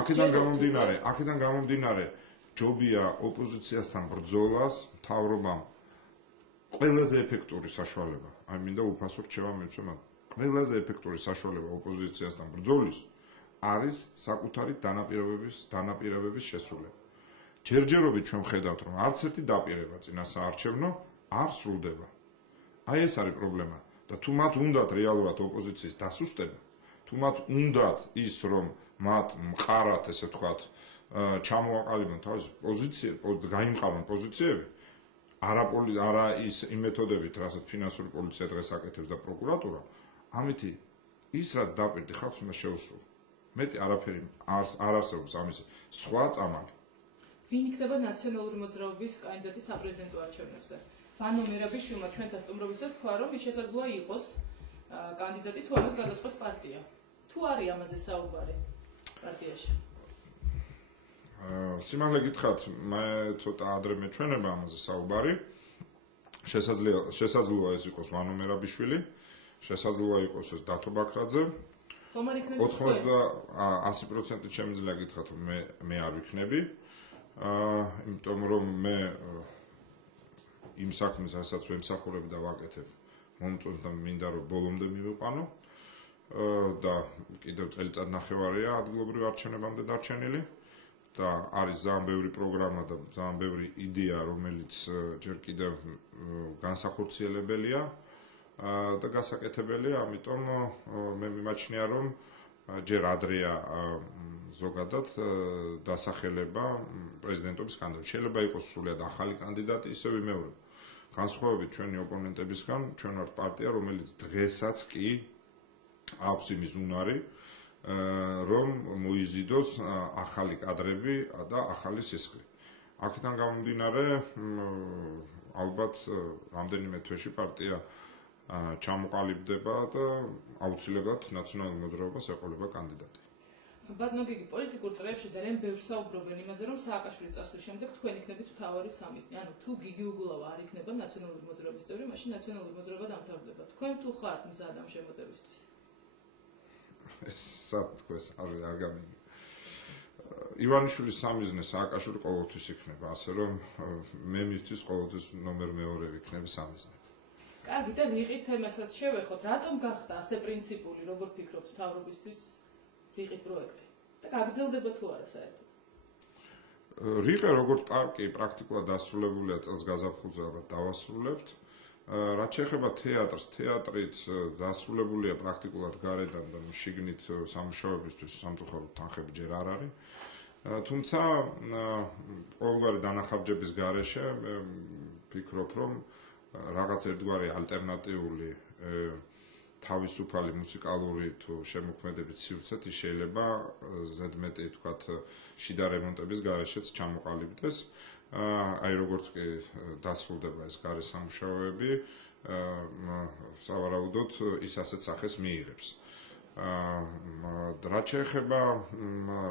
აქედან გამომდინარე ჯობია ოპოზიციასთან ბრძოლას მთავრობამ ყველაზე ეფექტური საშუალება აი მინდა უფასო რჩევა მივცემ ყველაზე ეფექტური საშუალება ოპოზიციასთან ბრძოლის არის საკუთარი დანაპირებების შესრულება ჯერჯერობით ჩვენ ხედავთ რომ არც ერთი დაპირება წინა საარჩევნო არ სრულდება აი ეს არის პრობლემა და თუ მათ უნდათ რეალურად ოპოზიციის დასუსტება თუ მათ უნდათ ის რომ მათ მყარად ესე ვთქვათ ჩამოაყალიბონ თავის პოზიციები გაიმყარონ პოზიციები არა ის იმ მეთოდებით რასაც ფინანსური პოლიცია დღეს აკეთებს და პროკურატურა ამითი ის რაც დაპირდი ხალხს უნდა შეუსრულო მეტი არაფერი არ არსებობს ამის სხვა წამალი ვინ იქნება ნაციონალური მოძრაობის კანდიდატი საპრეზიდენტო არჩევნებზე ვანო მერაბიშვილმა ჩვენთან სტუმრობისას თქვა რომ ის შესაძლოა იყოს კანდიდატი თუ ამას გადაწყვეტს პარტია თუ არის ამაზე საუბარი პარტიაში სიმართლე გითხრათ მე ცოტა ადრე მეჩვენება ამაზე საუბარი შესაძლოა ეს იყოს ვანო მერაბიშვილი შესაძლოა იყოს ეს დათო ბაქრაძე 100% შემიძლია გითხრათ რომ მე არ ვიქნები იმიტომ რომ მე იმ საქმეს რასაც ვემსახურებ და ვაკეთებ მომწონს და მინდა რომ ბოლომდე მივიყვანო და კიდევ წელიწად ნახევარია ადგილობრივ არჩევნებამდე დარჩენილი და არის ძალიან ბევრი პროგრამა და ძალიან ბევრი იდეა რომელიც ჯერ კიდევ განსახორციელებელია და გასაკეთებელია ამიტომ მე მიმაჩნია რომ ჯერ ადრეა ზოგადად დასახელება პრეზიდენტობის კანდიდატი შეიძლება იყოს სრულად ახალი კანდიდატი ისე ვიმეორებ განსხვავებით ჩვენი ოპონენტებისგან ჩვენ ვართ პარტია რომელიც დღესაც კი აქვს იმის უნარი რომ მოიზიდოს ახალი კადრები და ახალი სისხლი. აქედან გამომდინარე ალბათ რამდენიმე თვეში პარტია ჩამოყალიბდება და აუცილებლად ნაციონალურ მოძრაობას ეყოლება კანდიდატი. ბატონო გიგი პოლიტიკურ წრეებში ძალიან ბევრს საუბრობენ იმაზე რომ სააკაშვილის წასვლის შემდეგ თქვენ იქნებით მთავარი სამიზნე. ანუ თუ გიგი უგულავა არ იქნება ნაციონალური მოძრაობის წევრი, მაშინ ნაციონალური მოძრაობა დამთავრდება. თქვენ თუ ხართ მზად ამ შემოტევისთვის? სათქვეს არ გამიგი. ივანიშვილის სამიზნე სააკაშვილი ყოველთვის იქნება, ასე რომ მე მისთვის ყოველთვის ნომერ მეორე ვიქნები სამიზნე. კარგი და რიყის თემასაც შევეხოთ. რატომ გახდა ასე პრინციპული, როგორ ფიქრობთ მთავრობისთვის რიყის პროექტი? და გაგრძელდება თუ არა საერთოდ? რიყე როგორც პარკი პრაქტიკულად დასრულებულია წელს გაზაფხულზე ალბათ დავასრულებთ. რაც შეეხება თეატრს, თეატრიც დასრულებულია პრაქტიკულად გარედან და შიგნით სამუშაოებისთვის სამწუხაროდ თანხები ჯერ არ არის. თუმცა ყოველგვარი დანახარჯების გარეშე ვფიქრობ, რომ რაღაც ერთგვარი ალტერნატიული თავისუფალი მუსიკალური თუ შემოქმედებით სივრცეთ ის შეიძლება ზედმეტი თქვათ შიდა რემონტების გარეშეც ჩამოყალიბდეს. აი როგორც კი დასრულდება ეს გარე სამუშაოები, სავარაუდოდ ის ასეთ სახეს მიიღებს. რაც შეეხება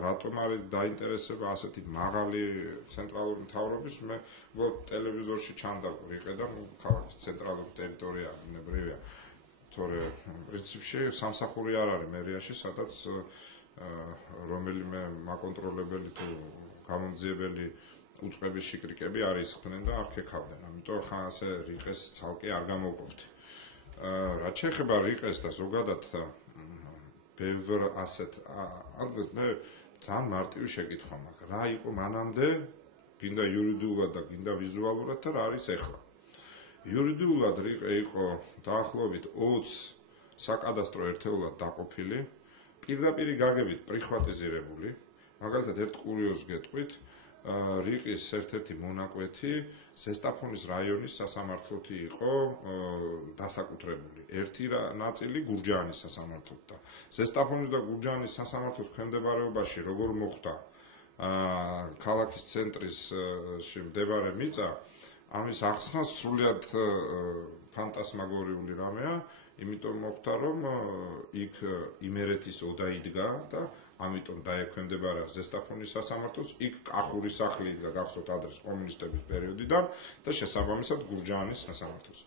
რატომ არის დაინტერესება ასეთი მაღალი ცენტრალური მთავრობის, მე ტელევიზორში ჩანდა რიყე და ქალაქის ცენტრალური ტერიტორია ბუნებრივია. თორე პრინციპში სამსახური არ არის მერიაში, სადაც რომელიმე მაკონტროლებელი თუ გამომძიებელი უწყების შიკრიკები არ ისხდნენ და არ ქექავდნენ. ამიტომ ხან ასე რიყეს ცალკე არ გამოვყოფთ. რაც შეეხება რიყეს და ზოგადად ბევრ ასეთ ადგილს მე ძალიან მარტივი შეკითხვა მაქვს. რა იყო მანამდე, გინდა იურიდიულად და გინდა ვიზუალურად და რა არის ახლა. იურიდიულად რიყე იყო დაახლოებით 20 საკადასტრო ერთეულად დაყოფილი, პირდაპირ გაგებით პრიხვატიზირებული. მაგალითად ერთ კურიოზს გეტყვით, რიყის ერთ-ერთი მონაკვეთი ზესტაფონის რაიონის სასამართლოთი იყო დასაკუთრებული. ერთი ნაწილი გურჯაანის სასამართლოთ და ზესტაფონის და გურჯაანის სასამართლოს ქვემდებარეობაში როგორ მოხდა ქალაქის ცენტრში მდებარე მიწა, ამის ახსნა სრულიად ფანტასმაგორიული რამეა, იმიტომ მოხდა რომ იქ იმერეთის ოდა იდგა და ამიტომ დაექვემდებარა ზესტაფონის სასამართლოს, იქ კახურის სახლი იდგა გახსოვთ ადრეს კომუნისტების პერიოდიდან და შესაბამისად გურჯაანის სასამართლოს.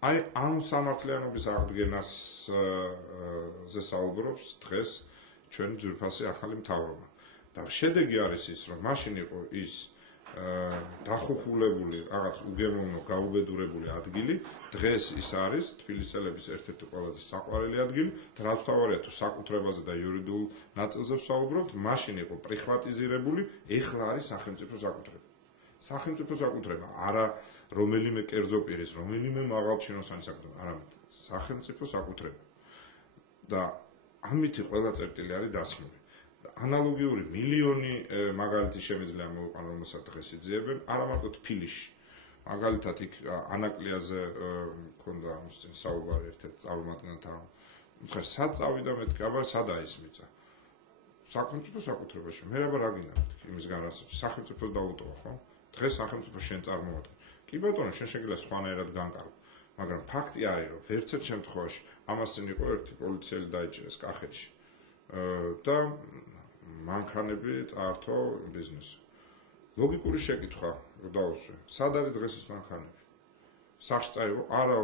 აი ამ სამართლიანობის აღდგენაზე საუბრობს დღეს ჩვენი ძვირფასი ახალი მთავრობა. და შედეგი არის ის, რომ მაშინ იყო ის დახუხულებული რაღაც უგემოვნო გაუბედურებული ადგილი, დღეს ის არის თბილისელების ერთ-ერთი ყველაზე საყვარელი ადგილი და რაც თავარია თუ საკუთრებაზე და იურიდიულ ნაწილზე ვსაუბრობთ, მაშინ იყო პრიხვატიზირებული, ეხლა არის სახელმწიფო საკუთრება. სახელმწიფო საკუთრება, არა რომელიმე კერძო პირის, რომელიმე მაღალჩინოსანი საკუთრება, არამედ სახელმწიფო საკუთრება. და ამითი ყველა წერტილი არის დასმული. ანალოგიური მილიონი მაგალითი შემიძლია მოვიყვანო, რომელსაც დღეს იძიებენ, არა მარტო თბილისში. მაგალითად იქ ანაკლიაზე მქონდა ამის წინ საუბარი ერთ-ერთ წარმომადგენელთან. უთხრა სად წავიდა მეთქი, აბა სადაა ის მიწა? სახელმწიფო საკუთრებაში. მე აბა რა გინდა მეთქი იმისგან რასაც სახელმწიფოს დაუტოვა, ხო? დღეს სახელმწიფო შენ წარმოადგენ. კი ბატონო, შენ შეგიძლია სხვანაირად განკარგო. მაგრამ ფაქტი არის, რომ ვერცერთ შემთხვევაში ამას წინ იყო ერთი პოლიციელი დაიჭირეს კახეთში. და მანქანები წაართო ბიზნესი. ლოგიკური შეკითხვა დავუსვე. სად არის დღეს ეს მანქანები? სახში წაიღო? არა,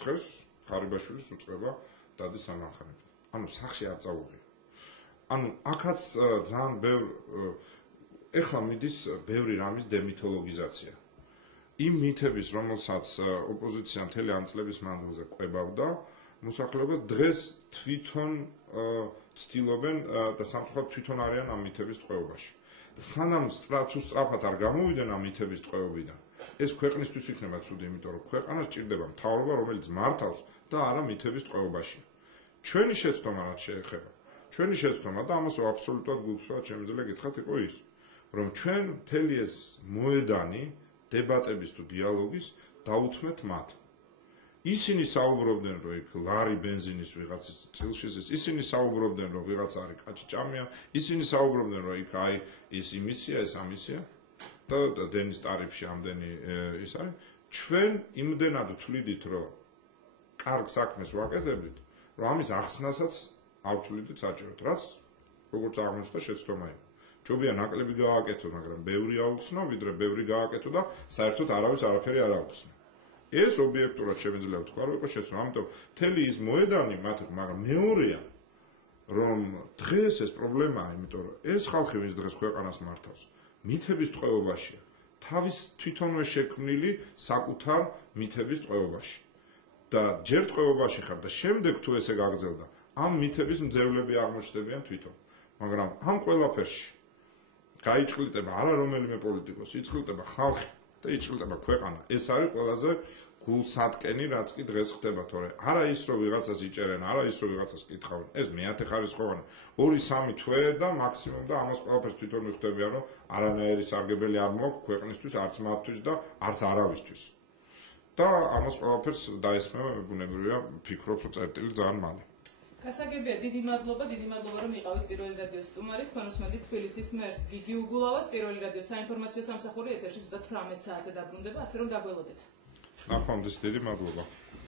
დღეს ხარიბაშვილის უწყება დადის ამ მანქანებს. ანუ სახში არ წაუღია. ანუ აქაც ძალიან ბევრ ეხლა მიდის ბევრი რამის დემითოლოგიზაცია. იმ მითების, რომელსაც ოპოზიცია მთელი ამ წლების მანძილზე კვებავდა, მოსახლეობას დღეს თვითონ ცდილობენ და სამწუხაროდ თვითონ არიან ამ მითების ტყვეობაში. სანამ სწრაფად არ გამოვიდნენ ამ მითების ტყვეობიდან, ეს ქვეყნისთვის იქნება ცუდი, იმიტომ რომ ქვეყანას ჭირდება მთავრობა, რომელიც მართავს და არა მითების ტყვეობაში. ჩვენი შეცდომა რაც შეეხება, ჩვენი შეცდომა და ამას აბსოლუტურად გულწრფელად შემიძლია გითხრათ იყო ის, რომ ჩვენ მთელი ეს მოედანი დებატების თუ დიალოგის დაუთმეთ მათ. ისინი საუბრობდნენ, რომ იქ ლარი ბენზინის ვიღაცის წილშიზეს, ისინი საუბრობდნენ, რომ ვიღაც არის კაჭჭამია, ისინი საუბრობდნენ, რომ იქ აი ის იმისია, ეს ამისია და დენის ტარიფში ამდენი ის არის. ჩვენ იმდენად ვთვლიდით, რომ კარგ საქმეს ვაკეთებდით, რომ ამის ახსნასაც არ ვთვლიდით საჭიროდ, რაც როგორც აღმოჩნდა შეცდომა იყო. ჯობია ნაკლები გააკეთო, მაგრამ ბევრი აუხსნა, ვიდრე ბევრი გააკეთო და საერთოდ არავის არაფერი არ აუხსნა. ეს ობიექტურად შემიძლია ვთქვა, რომ იყო შეცდომა. ამიტომ მთელი ის მოედანი მათი, მაგრამ მეორეა, რომ დღეს ეს პრობლემაა, იმიტომ რომ ეს ხალხი, ვინც დღეს ქვეყანას მართავს, მითების ტყვეობაშია, თავის თვითონვე შექმნილი საკუთარ მითების ტყვეობაში. და ჯერ ტყვეობაში ხარ და შემდეგ თუ ესე გაგრძელდა, ამ მითების მძევლები აღმოჩნდებიან თვითონ. მაგრამ ამ ყველაფერში გაიჭყლიტება არა რომელიმე პოლიტიკოსი, იჭყლიტება ხალხი და იჭყლიტება ქვეყანა. ეს არის ყველაზე გულსატკენი, რაც კი დღეს ხდება, თორე არა ის, რომ ვიღაცას იჭერენ, არა ის, რომ ვიღაცას კითხავენ. ეს მეათე ხარისხოვანი 2-3 თვე და მაქსიმუმ და ამას ყველაფერს თვითონ მიხვდებიან, რომ არანაირი სარგებელი არ მოაქვს ქვეყნისთვის, არც მათთვის და არც არავისთვის. და ამას ყველაფერს დაესმება, მეგონებრივია, ფიქრობ, რომ წერტილი ძალიან მალე. გასაგებია, დიდი მადლობა, რომ იყავით პირველი რადიოს სტუმარი. თქვენ უსმენთ თბილისის მერს გიგი უგულავას, პირველი რადიოს საინფორმაციო სამსახური ეთერში ზუსტად 18 საათზე დაბრუნდება, ასე რომ დაგველოდეთ. ნახვამდის, დიდი მადლობა.